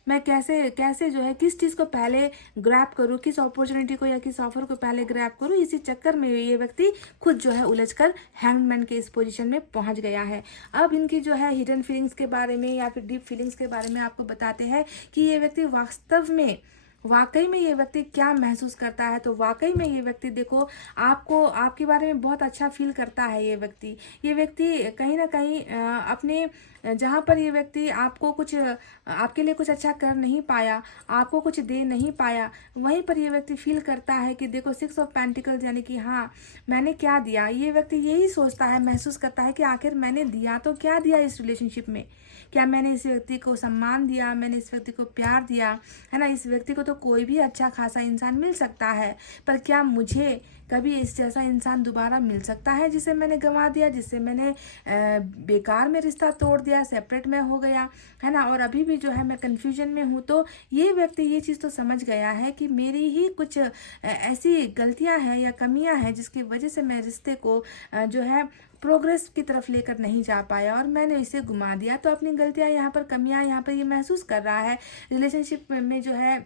मैं कैसे जो है किस चीज़ को पहले ग्रैब करूँ, किस अपॉर्चुनिटी को या किस ऑफर को पहले ग्रैब करूँ। इसी चक्कर में ये व्यक्ति खुद जो है उलझकर हैंगमैन के इस पोजीशन में पहुंच गया है। अब इनकी जो है हिडन फीलिंग्स के बारे में या फिर डीप फीलिंग्स के बारे में आपको बताते हैं कि ये व्यक्ति वाकई में ये व्यक्ति क्या महसूस करता है। तो वाकई में ये व्यक्ति देखो आपके बारे में बहुत अच्छा फील करता है। ये व्यक्ति कहीं ना कहीं अपने जहाँ पर ये व्यक्ति आपके लिए कुछ अच्छा कर नहीं पाया, आपको कुछ दे नहीं पाया, वहीं पर ये व्यक्ति फील करता है कि देखो 6 ऑफ पेंटिकल्स, यानी कि हाँ मैंने क्या दिया। ये व्यक्ति यही सोचता है, महसूस करता है कि आखिर मैंने दिया तो क्या दिया इस रिलेशनशिप में। क्या मैंने इस व्यक्ति को सम्मान दिया, मैंने इस व्यक्ति को प्यार दिया, है ना। इस व्यक्ति को तो कोई भी अच्छा खासा इंसान मिल सकता है, पर क्या मुझे कभी इस जैसा इंसान दोबारा मिल सकता है जिसे मैंने गंवा दिया, जिससे मैंने बेकार में रिश्ता तोड़ दिया, सेपरेट में हो गया, है ना। और अभी भी जो है मैं कन्फ्यूजन में हूँ। तो ये व्यक्ति ये चीज़ तो समझ गया है कि मेरी ही कुछ ऐसी गलतियाँ हैं या कमियाँ हैं जिसकी वजह से मैं रिश्ते को जो है प्रोग्रेस की तरफ लेकर नहीं जा पाया और मैंने इसे घुमा दिया। तो अपनी गलतियाँ यहाँ पर, कमियाँ यहाँ पर ये महसूस कर रहा है। रिलेशनशिप में जो है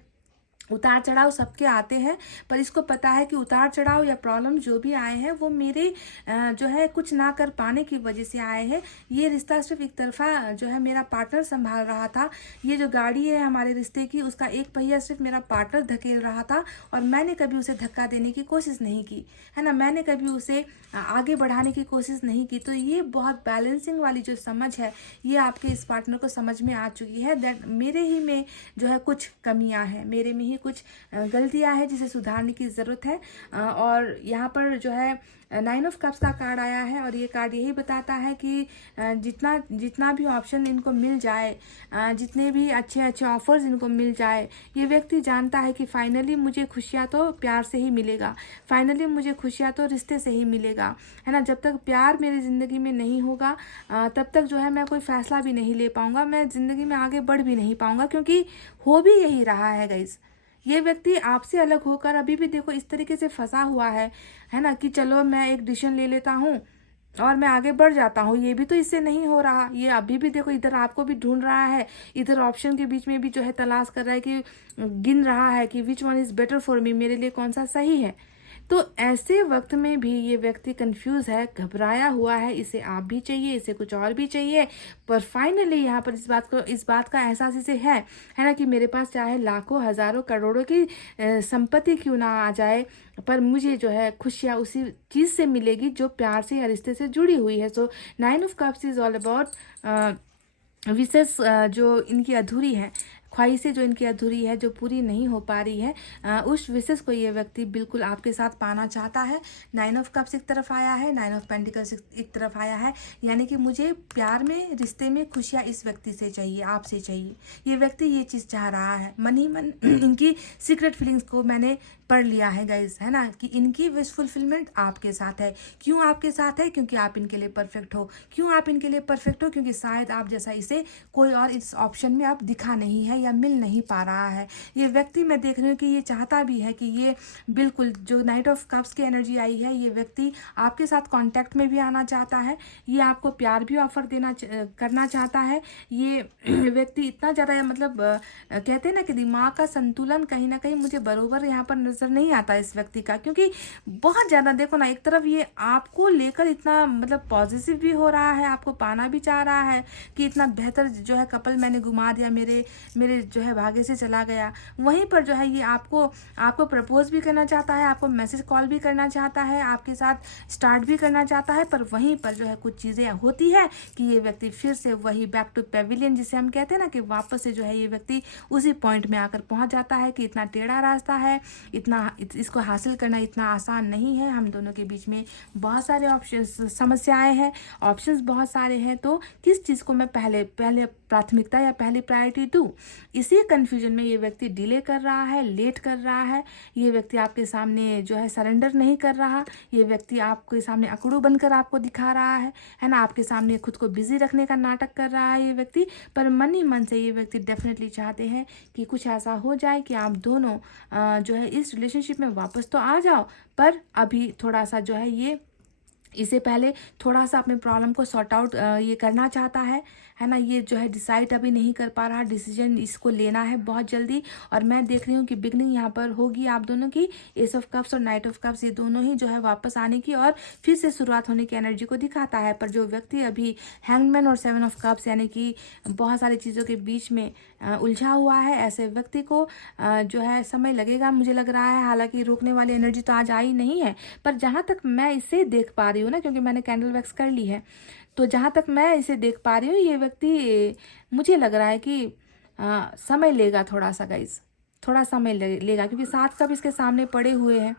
उतार चढ़ाव सबके आते हैं, पर इसको पता है कि उतार चढ़ाव या प्रॉब्लम जो भी आए हैं वो मेरे जो है कुछ ना कर पाने की वजह से आए हैं। ये रिश्ता सिर्फ एक तरफा जो है मेरा पार्टनर संभाल रहा था। ये जो गाड़ी है हमारे रिश्ते की, उसका एक पहिया सिर्फ मेरा पार्टनर धकेल रहा था और मैंने कभी उसे धक्का देने की कोशिश नहीं की, है ना। मैंने कभी उसे आगे बढ़ाने की कोशिश नहीं की। तो ये बहुत बैलेंसिंग वाली जो समझ है ये आपके इस पार्टनर को समझ में आ चुकी है दैट मेरे ही में जो है कुछ कमियां हैं, मेरे में ही कुछ गलतियां हैं जिसे सुधारने की ज़रूरत है। और यहाँ पर जो है 9 ऑफ कप्स का कार्ड आया है और ये कार्ड यही बताता है कि जितना भी ऑप्शन इनको मिल जाए, जितने भी अच्छे ऑफर्स इनको मिल जाए, ये व्यक्ति जानता है कि फाइनली मुझे खुशियाँ तो प्यार से ही मिलेगा, फाइनली मुझे खुशियाँ तो रिश्ते से ही मिलेगा, है ना। जब तक प्यार मेरी ज़िंदगी में नहीं होगा तब तक जो है मैं कोई फैसला भी नहीं ले पाऊँगा, मैं ज़िंदगी में आगे बढ़ भी नहीं पाऊँगा, क्योंकि हो भी यही रहा है गाइस। ये व्यक्ति आपसे अलग होकर अभी भी देखो इस तरीके से फंसा हुआ है ना, कि चलो मैं एक डिसीजन ले लेता हूँ और मैं आगे बढ़ जाता हूँ। ये भी तो इससे नहीं हो रहा। ये अभी भी देखो इधर आपको भी ढूंढ रहा है, इधर ऑप्शन के बीच में भी जो है तलाश कर रहा है, कि गिन रहा है कि which one is better for me, मेरे लिए कौन सा सही है। तो ऐसे वक्त में भी ये व्यक्ति कंफ्यूज है, घबराया हुआ है। इसे आप भी चाहिए, इसे कुछ और भी चाहिए, पर फाइनली यहाँ पर इस बात का एहसास इसे है ना, कि मेरे पास चाहे लाखों हजारों करोड़ों की संपत्ति क्यों ना आ जाए, पर मुझे जो है खुशियाँ उसी चीज़ से मिलेगी जो प्यार से या रिश्ते से जुड़ी हुई है। So 9 of cups is all about विशेष जो इनकी अधूरी है, ख्वाहिशें जो इनकी अधूरी है, जो पूरी नहीं हो पा रही है, उस विशेष को ये व्यक्ति बिल्कुल आपके साथ पाना चाहता है। 9 ऑफ कप्स एक तरफ आया है, 9 ऑफ पेंटिकल्स एक तरफ आया है, यानी कि मुझे प्यार में, रिश्ते में खुशियाँ इस व्यक्ति से चाहिए, आपसे चाहिए। ये व्यक्ति ये चीज़ चाह रहा है मन ही मन। इनकी सीक्रेट फीलिंग्स को मैंने पढ़ लिया है गाइज, है ना, कि इनकी विश फुलफिलमेंट आपके साथ है। क्यों आपके साथ है? क्योंकि आप इनके लिए परफेक्ट हो। क्यों आप इनके लिए परफेक्ट हो? क्योंकि शायद आप जैसा इसे कोई और इस ऑप्शन में आप दिखा नहीं है या मिल नहीं पा रहा है। ये व्यक्ति मैं देख रही हूँ कि ये चाहता भी है कि ये बिल्कुल जो नाइट ऑफ कप्स की एनर्जी आई है, ये व्यक्ति आपके साथ कांटेक्ट में भी आना चाहता है, ये आपको प्यार भी ऑफर करना चाहता है। ये व्यक्ति इतना ज़्यादा मतलब कहते हैं ना कि दिमाग का संतुलन कहीं ना कहीं मुझे बरोबर यहाँ पर नज़र नहीं आता इस व्यक्ति का, क्योंकि बहुत ज़्यादा देखो ना, एक तरफ ये आपको लेकर इतना मतलब पॉजिटिव भी हो रहा है, आपको पाना भी चाह रहा है कि इतना बेहतर जो है कपल मैंने घुमा दिया, मेरे मेरे जो है भाग्य से चला गया। वहीं पर जो है ये आपको प्रपोज भी करना चाहता है, आपको मैसेज कॉल भी करना चाहता है, आपके साथ स्टार्ट भी करना चाहता है। पर वहीं पर जो है कुछ चीज़ें होती है कि ये व्यक्ति फिर से वही बैक टू पेविलियन जिसे हम कहते हैं ना, कि वापस से जो है ये व्यक्ति उसी पॉइंट में आकर पहुंच जाता है कि इतना टेढ़ा रास्ता है, इसको हासिल करना इतना आसान नहीं है। हम दोनों के बीच में बहुत सारे समस्याएं हैं, ऑप्शंस बहुत सारे हैं, तो किस चीज़ को मैं पहले प्राथमिकता या पहली प्रायोरिटी दूँ? इसी कन्फ्यूजन में ये व्यक्ति डिले कर रहा है, लेट कर रहा है। ये व्यक्ति आपके सामने जो है सरेंडर नहीं कर रहा। ये व्यक्ति आपके सामने अकड़ू बनकर आपको दिखा रहा है ना, आपके सामने खुद को बिजी रखने का नाटक कर रहा है ये व्यक्ति। पर मन ही मन से ये व्यक्ति डेफिनेटली चाहते हैं कि कुछ ऐसा हो जाए कि आप दोनों जो है इस रिलेशनशिप में वापस तो आ जाओ, पर अभी थोड़ा सा जो है ये इससे पहले थोड़ा सा अपने प्रॉब्लम को सॉर्ट आउट ये करना चाहता है ना। ये जो है डिसाइड अभी नहीं कर पा रहा, डिसीजन इसको लेना है बहुत जल्दी। और मैं देख रही हूँ कि बिगनिंग यहाँ पर होगी आप दोनों की, एस ऑफ कप्स और नाइट ऑफ कप्स, ये दोनों ही जो है वापस आने की और फिर से शुरुआत होने की एनर्जी को दिखाता है। पर जो व्यक्ति अभी हैंगमैन और सेवन ऑफ कप्स यानी कि बहुत सारी चीज़ों के बीच में उलझा हुआ है, ऐसे व्यक्ति को जो है समय लगेगा मुझे लग रहा है। हालांकि रोकने वाली एनर्जी तो आज आई नहीं है, पर जहाँ तक मैं इसे देख पा रही हूँ ना, क्योंकि मैंने कैंडल वैक्स कर ली है, तो जहाँ तक मैं इसे देख पा रही हूँ ये व्यक्ति मुझे लग रहा है कि समय लेगा थोड़ा सा गाइज, थोड़ा समय लेगा, क्योंकि 7 कप इसके सामने पड़े हुए हैं,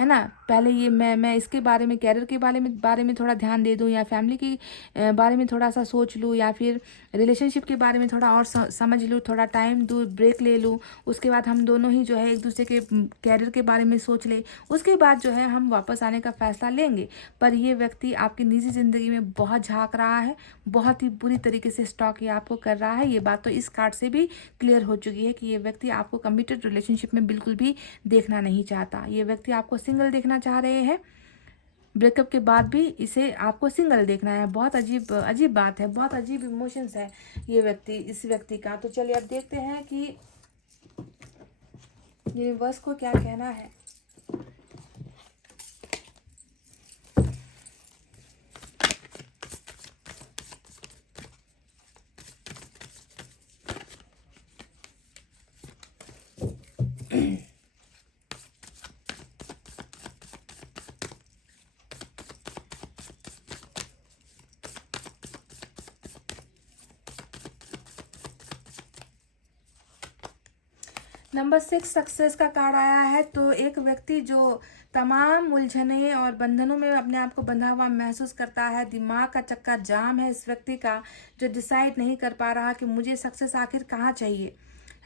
है ना। पहले ये मैं इसके बारे में, कैरियर के बारे में थोड़ा ध्यान दे दूं, या फैमिली के बारे में थोड़ा सा सोच लूं, या फिर रिलेशनशिप के बारे में थोड़ा और समझ लूं, थोड़ा टाइम दूं, ब्रेक ले लूं। उसके बाद हम दोनों ही जो है एक दूसरे के कैरियर के बारे में सोच लें, उसके बाद जो है हम वापस आने का फैसला लेंगे। पर ये व्यक्ति आपकी निजी ज़िंदगी में बहुत झाँक रहा है, बहुत ही बुरी तरीके से स्टॉक ये आपको कर रहा है। ये बात तो इस कार्ड से भी क्लियर हो चुकी है कि ये व्यक्ति आपको कमिटेड रिलेशनशिप में बिल्कुल भी देखना नहीं चाहता। ये व्यक्ति आपको सिंगल देखना चाह रहे हैं, ब्रेकअप के बाद भी इसे आपको सिंगल देखना है। बहुत अजीब बात है, बहुत अजीब इमोशंस है इस व्यक्ति का। तो चलिए अब देखते हैं कि यूनिवर्स को क्या कहना है। नंबर 6 सक्सेस का कार्ड आया है। तो एक व्यक्ति जो तमाम उलझने और बंधनों में अपने आप को बंधा हुआ महसूस करता है, दिमाग का चक्का जाम है इस व्यक्ति का, जो डिसाइड नहीं कर पा रहा कि मुझे सक्सेस आखिर कहाँ चाहिए,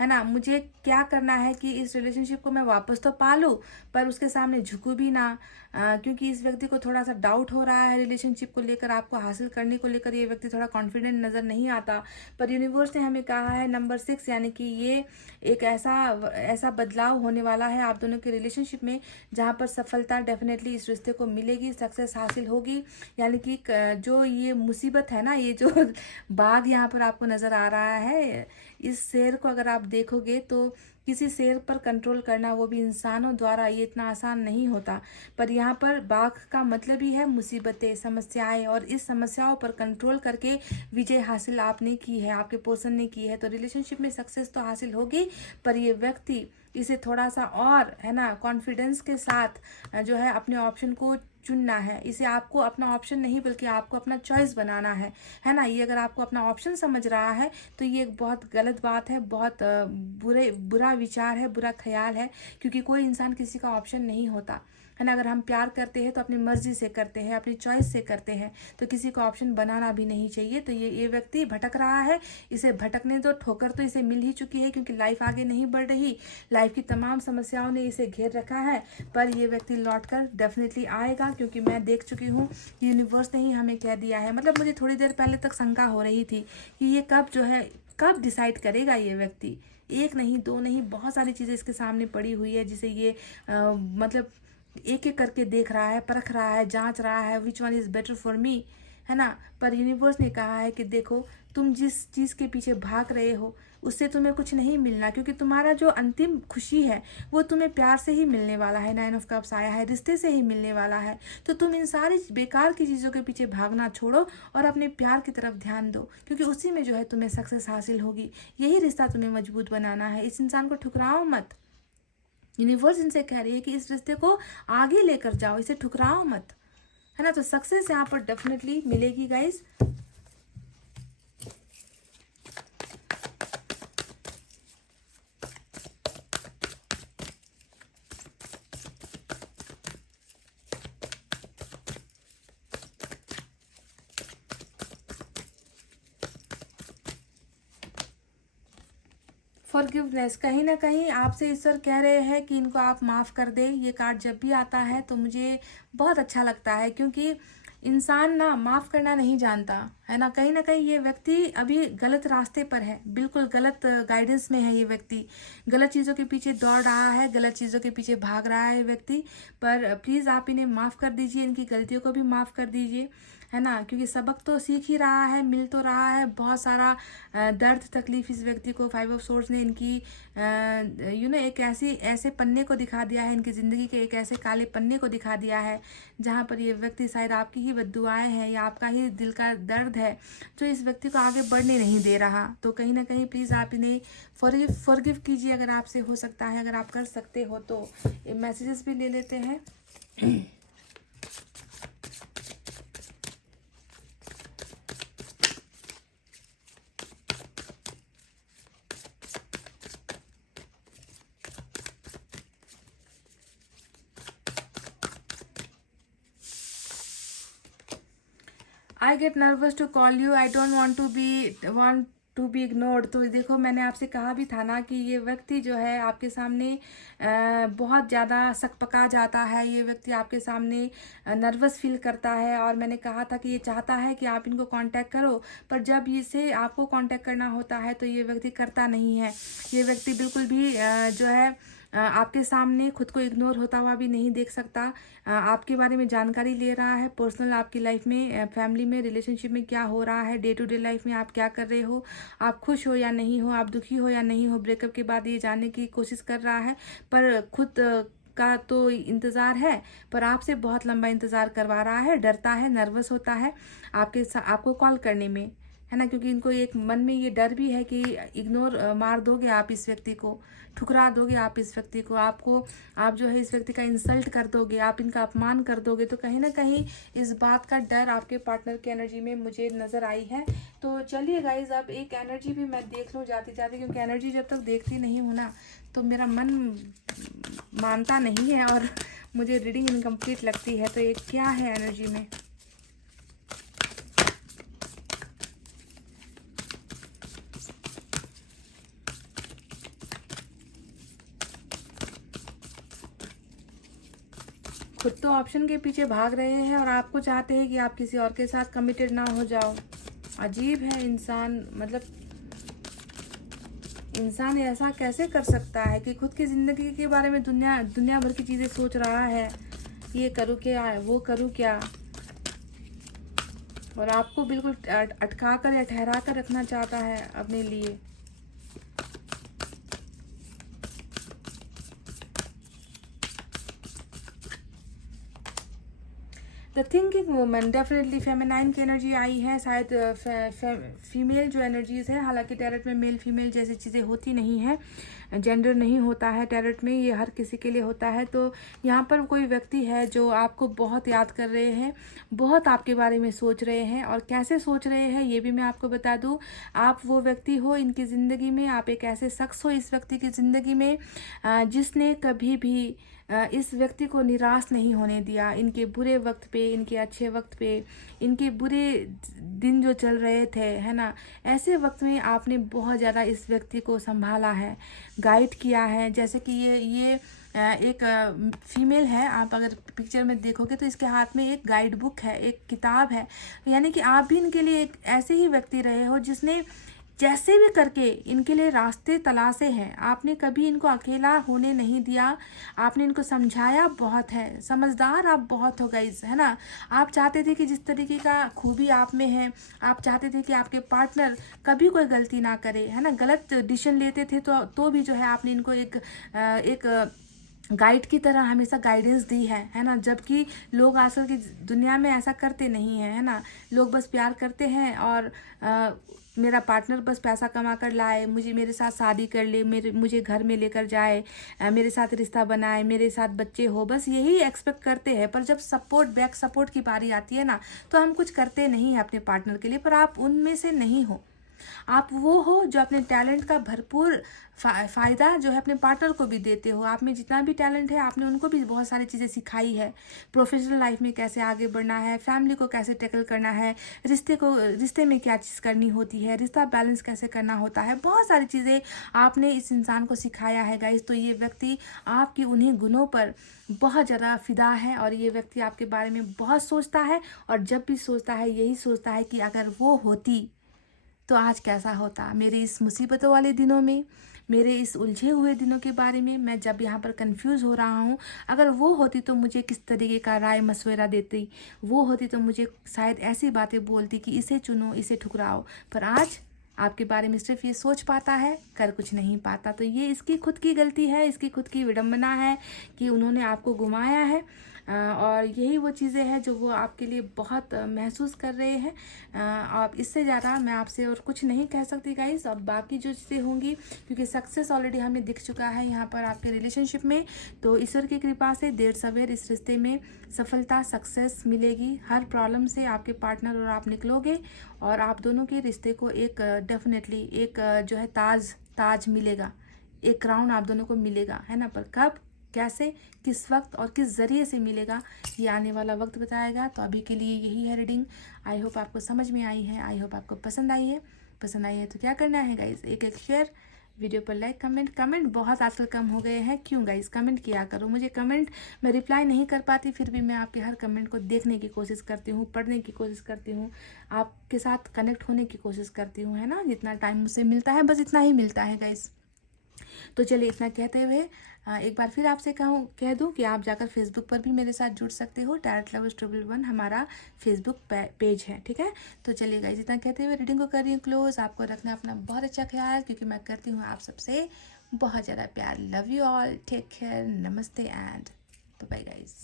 है ना, मुझे क्या करना है कि इस रिलेशनशिप को मैं वापस तो पा लूँ पर उसके सामने झुकूँ भी ना, क्योंकि इस व्यक्ति को थोड़ा सा डाउट हो रहा है रिलेशनशिप को लेकर, आपको हासिल करने को लेकर ये व्यक्ति थोड़ा कॉन्फिडेंट नज़र नहीं आता। पर यूनिवर्स ने हमें कहा है नंबर 6 यानी कि ये एक ऐसा बदलाव होने वाला है आप दोनों के रिलेशनशिप में, जहाँ पर सफलता डेफिनेटली इस रिश्ते को मिलेगी, सक्सेस हासिल होगी। यानी कि जो ये मुसीबत है ना, ये जो बाग यहाँ पर आपको नज़र आ रहा है, इस शेर को अगर आप देखोगे तो किसी शेर पर कंट्रोल करना, वो भी इंसानों द्वारा, ये इतना आसान नहीं होता। पर यहाँ पर बाघ का मतलब ही है मुसीबतें, समस्याएं, और इस समस्याओं पर कंट्रोल करके विजय हासिल आपने की है, आपके पर्सन ने की है। तो रिलेशनशिप में सक्सेस तो हासिल होगी, पर ये व्यक्ति इसे थोड़ा सा और, है ना, कॉन्फिडेंस के साथ जो है अपने ऑप्शन को चुनना है। इसे आपको अपना ऑप्शन नहीं बल्कि आपको अपना चॉइस बनाना है ना। ये अगर आपको अपना ऑप्शन समझ रहा है तो ये एक बहुत गलत बात है, बहुत बुरा विचार है, बुरा ख्याल है, क्योंकि कोई इंसान किसी का ऑप्शन नहीं होता, है ना। अगर हम प्यार करते हैं तो अपनी मर्जी से करते हैं, अपनी चॉइस से करते हैं, तो किसी को ऑप्शन बनाना भी नहीं चाहिए। तो ये व्यक्ति भटक रहा है, इसे भटकने दो। ठोकर तो इसे मिल ही चुकी है क्योंकि लाइफ आगे नहीं बढ़ रही, लाइफ की तमाम समस्याओं ने इसे घेर रखा है। पर ये व्यक्ति लौटकर डेफिनेटली आएगा, क्योंकि मैं देख चुकी हूँ, यूनिवर्स ने ही हमें कह दिया है। मतलब मुझे थोड़ी देर पहले तक शंका हो रही थी कि ये कब जो है कब डिसाइड करेगा ये व्यक्ति। एक नहीं, दो नहीं, बहुत सारी चीज़ें इसके सामने पड़ी हुई है जिसे ये मतलब एक एक करके देख रहा है, परख रहा है, जांच रहा है, which one is better for me, है ना। पर यूनिवर्स ने कहा है कि देखो, तुम जिस चीज़ के पीछे भाग रहे हो उससे तुम्हें कुछ नहीं मिलना, क्योंकि तुम्हारा जो अंतिम खुशी है वो तुम्हें प्यार से ही मिलने वाला है। 9 ऑफ कप्स आया है, रिश्ते से ही मिलने वाला है। तो तुम इन सारी बेकार की चीज़ों के पीछे भागना छोड़ो और अपने प्यार की तरफ ध्यान दो, क्योंकि उसी में जो है तुम्हें सक्सेस हासिल होगी। यही रिश्ता तुम्हें मजबूत बनाना है। इस इंसान को ठुकराओ मत। यूनिवर्स इनसे कह रही है कि इस रिश्ते को आगे लेकर जाओ, इसे ठुकराओ मत, है ना। तो सक्सेस यहाँ पर डेफिनेटली मिलेगी गाइस। फॉरगिवनेस, कहीं ना कहीं आपसे ईश्वर कह रहे हैं कि इनको आप माफ़ कर दें। ये कार्ड जब भी आता है तो मुझे बहुत अच्छा लगता है, क्योंकि इंसान ना माफ़ करना नहीं जानता, है ना। कहीं ये व्यक्ति अभी गलत रास्ते पर है, बिल्कुल गलत गाइडेंस में है ये व्यक्ति, गलत चीज़ों के पीछे दौड़ रहा है, गलत चीज़ों के पीछे भाग रहा है व्यक्ति। पर प्लीज़ आप इन्हें माफ़ कर दीजिए, इनकी गलतियों को भी माफ़ कर दीजिए, है ना। क्योंकि सबक तो सीख ही रहा है, मिल तो रहा है। बहुत सारा दर्द तकलीफ इस व्यक्ति को 5 ऑफ सोर्ड्स ने इनकी एक ऐसे पन्ने को दिखा दिया है, इनकी ज़िंदगी के एक ऐसे काले पन्ने को दिखा दिया है जहाँ पर ये व्यक्ति शायद आपकी ही बद्दुआएं हैं या आपका ही दिल का दर्द है जो इस व्यक्ति को आगे बढ़ने नहीं दे रहा। तो कहीं ना कहीं प्लीज़ आप इन्हें फॉरगिव कीजिए, अगर आपसे हो सकता है, अगर आप कर सकते हो तो। मैसेजेस भी ले लेते हैं। I get nervous to call you, I don't want to be ignored। तो देखो, मैंने आपसे कहा भी था ना कि ये व्यक्ति जो है आपके सामने बहुत ज़्यादा सकपका जाता है, ये व्यक्ति आपके सामने नर्वस फील करता है। और मैंने कहा था कि ये चाहता है कि आप इनको कांटेक्ट करो, पर जब इसे आपको कांटेक्ट करना होता है तो ये व्यक्ति करता नहीं है। ये व्यक्ति बिल्कुल भी जो है आपके सामने खुद को इग्नोर होता हुआ भी नहीं देख सकता। आपके बारे में जानकारी ले रहा है, पर्सनल आपकी लाइफ में, फैमिली में, रिलेशनशिप में क्या हो रहा है, डे टू डे लाइफ में आप क्या कर रहे हो, आप खुश हो या नहीं हो, आप दुखी हो या नहीं हो। ब्रेकअप के बाद ये जानने की कोशिश कर रहा है, पर खुद का तो इंतज़ार है, पर आपसे बहुत लंबा इंतज़ार करवा रहा है। डरता है, नर्वस होता है आपको कॉल करने में, है ना। क्योंकि इनको एक मन में ये डर भी है कि इग्नोर मार दोगे आप इस व्यक्ति को, ठुकरा दोगे आप इस व्यक्ति को, आप जो है इस व्यक्ति का इंसल्ट कर दोगे, आप इनका अपमान कर दोगे। तो कहीं ना कहीं इस बात का डर आपके पार्टनर की एनर्जी में मुझे नज़र आई है। तो चलिए गाइज, अब एक एनर्जी भी मैं देख लूँ जाते जाते, क्योंकि एनर्जी जब तक देखती नहीं हूँ ना तो मेरा मन मानता नहीं है और मुझे रीडिंग इनकम्प्लीट लगती है। तो ये क्या है एनर्जी में? खुद तो ऑप्शन के पीछे भाग रहे हैं और आपको चाहते हैं कि आप किसी और के साथ कमिटेड ना हो जाओ। अजीब है इंसान, मतलब इंसान ऐसा कैसे कर सकता है कि खुद की ज़िंदगी के बारे में दुनिया भर की चीज़ें सोच रहा है, ये करूँ क्या, वो करूँ क्या, और आपको बिल्कुल अटका कर या ठहरा कर रखना चाहता है अपने लिए। The thinking woman, definitely feminine की एनर्जी आई है, शायद फीमेल जो एनर्जीज है। हालांकि टैरेट में मेल फीमेल जैसी चीज़ें होती नहीं है, जेंडर नहीं होता है टैरेट में, ये हर किसी के लिए होता है। तो यहाँ पर कोई व्यक्ति है जो आपको बहुत याद कर रहे हैं, बहुत आपके बारे में सोच रहे हैं। और कैसे सोच रहे हैं ये भी मैं आपको बता दूँ। आप वो व्यक्ति हो इनकी ज़िंदगी में, आप एक ऐसे शख्स हो इस व्यक्ति की ज़िंदगी में जिसने कभी भी इस व्यक्ति को निराश नहीं होने दिया। इनके बुरे वक्त पे, इनके अच्छे वक्त पे, इनके बुरे दिन जो चल रहे थे, है ना, ऐसे वक्त में आपने बहुत ज़्यादा इस व्यक्ति को संभाला है, गाइड किया है। जैसे कि ये एक फीमेल है, आप अगर पिक्चर में देखोगे तो इसके हाथ में एक गाइड बुक है, एक किताब है। यानी कि आप भी इनके लिए एक ऐसे ही व्यक्ति रहे हो जिसने जैसे भी करके इनके लिए रास्ते तलाशे हैं। आपने कभी इनको अकेला होने नहीं दिया, आपने इनको समझाया बहुत है, समझदार आप बहुत हो गाइस, है ना। आप चाहते थे कि जिस तरीके का खूबी आप में है, आप चाहते थे कि आपके पार्टनर कभी कोई गलती ना करे, है ना। गलत डिसीजन लेते थे तो भी जो है आपने इनको एक गाइड की तरह हमेशा गाइडेंस दी है ना। जबकि लोग आजकल की दुनिया में ऐसा करते नहीं है ना। लोग बस प्यार करते हैं और मेरा पार्टनर बस पैसा कमा कर लाए, मेरे साथ शादी कर ले, मुझे घर में लेकर जाए, मेरे साथ रिश्ता बनाए, मेरे साथ बच्चे हो, बस यही एक्सपेक्ट करते हैं। पर जब बैक सपोर्ट की बारी आती है ना, तो हम कुछ करते नहीं हैं अपने पार्टनर के लिए। पर आप उनमें से नहीं हो। आप वो हो जो अपने टैलेंट का भरपूर फ़ायदा जो है अपने पार्टनर को भी देते हो। आप में जितना भी टैलेंट है, आपने उनको भी बहुत सारी चीज़ें सिखाई है। प्रोफेशनल लाइफ में कैसे आगे बढ़ना है, फैमिली को कैसे टैकल करना है, रिश्ते में क्या चीज़ करनी होती है, रिश्ता बैलेंस कैसे करना होता है, बहुत सारी चीज़ें आपने इस इंसान को सिखाया है गाइस। तो ये व्यक्ति आपकी उन्हीं गुणों पर बहुत ज़्यादा फिदा है और ये व्यक्ति आपके बारे में बहुत सोचता है। और जब भी सोचता है, यही सोचता है कि अगर वो होती तो आज कैसा होता। मेरे इस मुसीबतों वाले दिनों में, मेरे इस उलझे हुए दिनों के बारे में, मैं जब यहाँ पर कंफ्यूज हो रहा हूँ, अगर वो होती तो मुझे किस तरीके का राय मशवरा देती, वो होती तो मुझे शायद ऐसी बातें बोलती कि इसे चुनो, इसे ठुकराओ। पर आज आपके बारे में सिर्फ ये सोच पाता है, कर कुछ नहीं पाता। तो ये इसकी खुद की गलती है, इसकी खुद की विडम्बना है कि उन्होंने आपको घुमाया है। और यही वो चीज़ें हैं जो वो आपके लिए बहुत महसूस कर रहे हैं। आप इससे ज़्यादा मैं आपसे और कुछ नहीं कह सकती गाइस। अब बाकी जो चीज़ें होंगी, क्योंकि सक्सेस ऑलरेडी हमें दिख चुका है यहाँ पर आपके रिलेशनशिप में, तो ईश्वर की कृपा से देर सवेर इस रिश्ते में सफलता, सक्सेस मिलेगी। हर प्रॉब्लम से आपके पार्टनर और आप निकलोगे और आप दोनों के रिश्ते को एक डेफिनेटली एक जो है ताज मिलेगा, एक क्राउन आप दोनों को मिलेगा, है ना। पर कब, कैसे, किस वक्त और किस ज़रिए से मिलेगा, ये आने वाला वक्त बताएगा। तो अभी के लिए यही है रीडिंग। आई होप आपको समझ में आई है, आई होप आपको पसंद आई है। तो क्या करना है गाइस, एक शेयर, वीडियो पर लाइक, कमेंट बहुत आजकल कम हो गए हैं। क्यों गाइस, कमेंट किया करो। मुझे कमेंट मैं रिप्लाई नहीं कर पाती, फिर भी मैं आपके हर कमेंट को देखने की कोशिश करती हूँ, पढ़ने की कोशिश करती हूँ, आपके साथ कनेक्ट होने की कोशिश करती हूँ, है ना। जितना टाइम मुझसे मिलता है, बस इतना ही मिलता है गाइस। तो चलिए, इतना कहते हुए एक बार फिर आपसे कह दूं कि आप जाकर फेसबुक पर भी मेरे साथ जुड़ सकते हो। टैरेट लवर्स 111 हमारा फेसबुक पेज है, ठीक है। तो चलिए गाइस, इतना कहते हुए रीडिंग को कर रही हूँ क्लोज। आपको रखना अपना बहुत अच्छा ख्याल, क्योंकि मैं करती हूँ आप सबसे बहुत ज़्यादा प्यार। Love you all, take care, नमस्ते एंड बाय गाइस।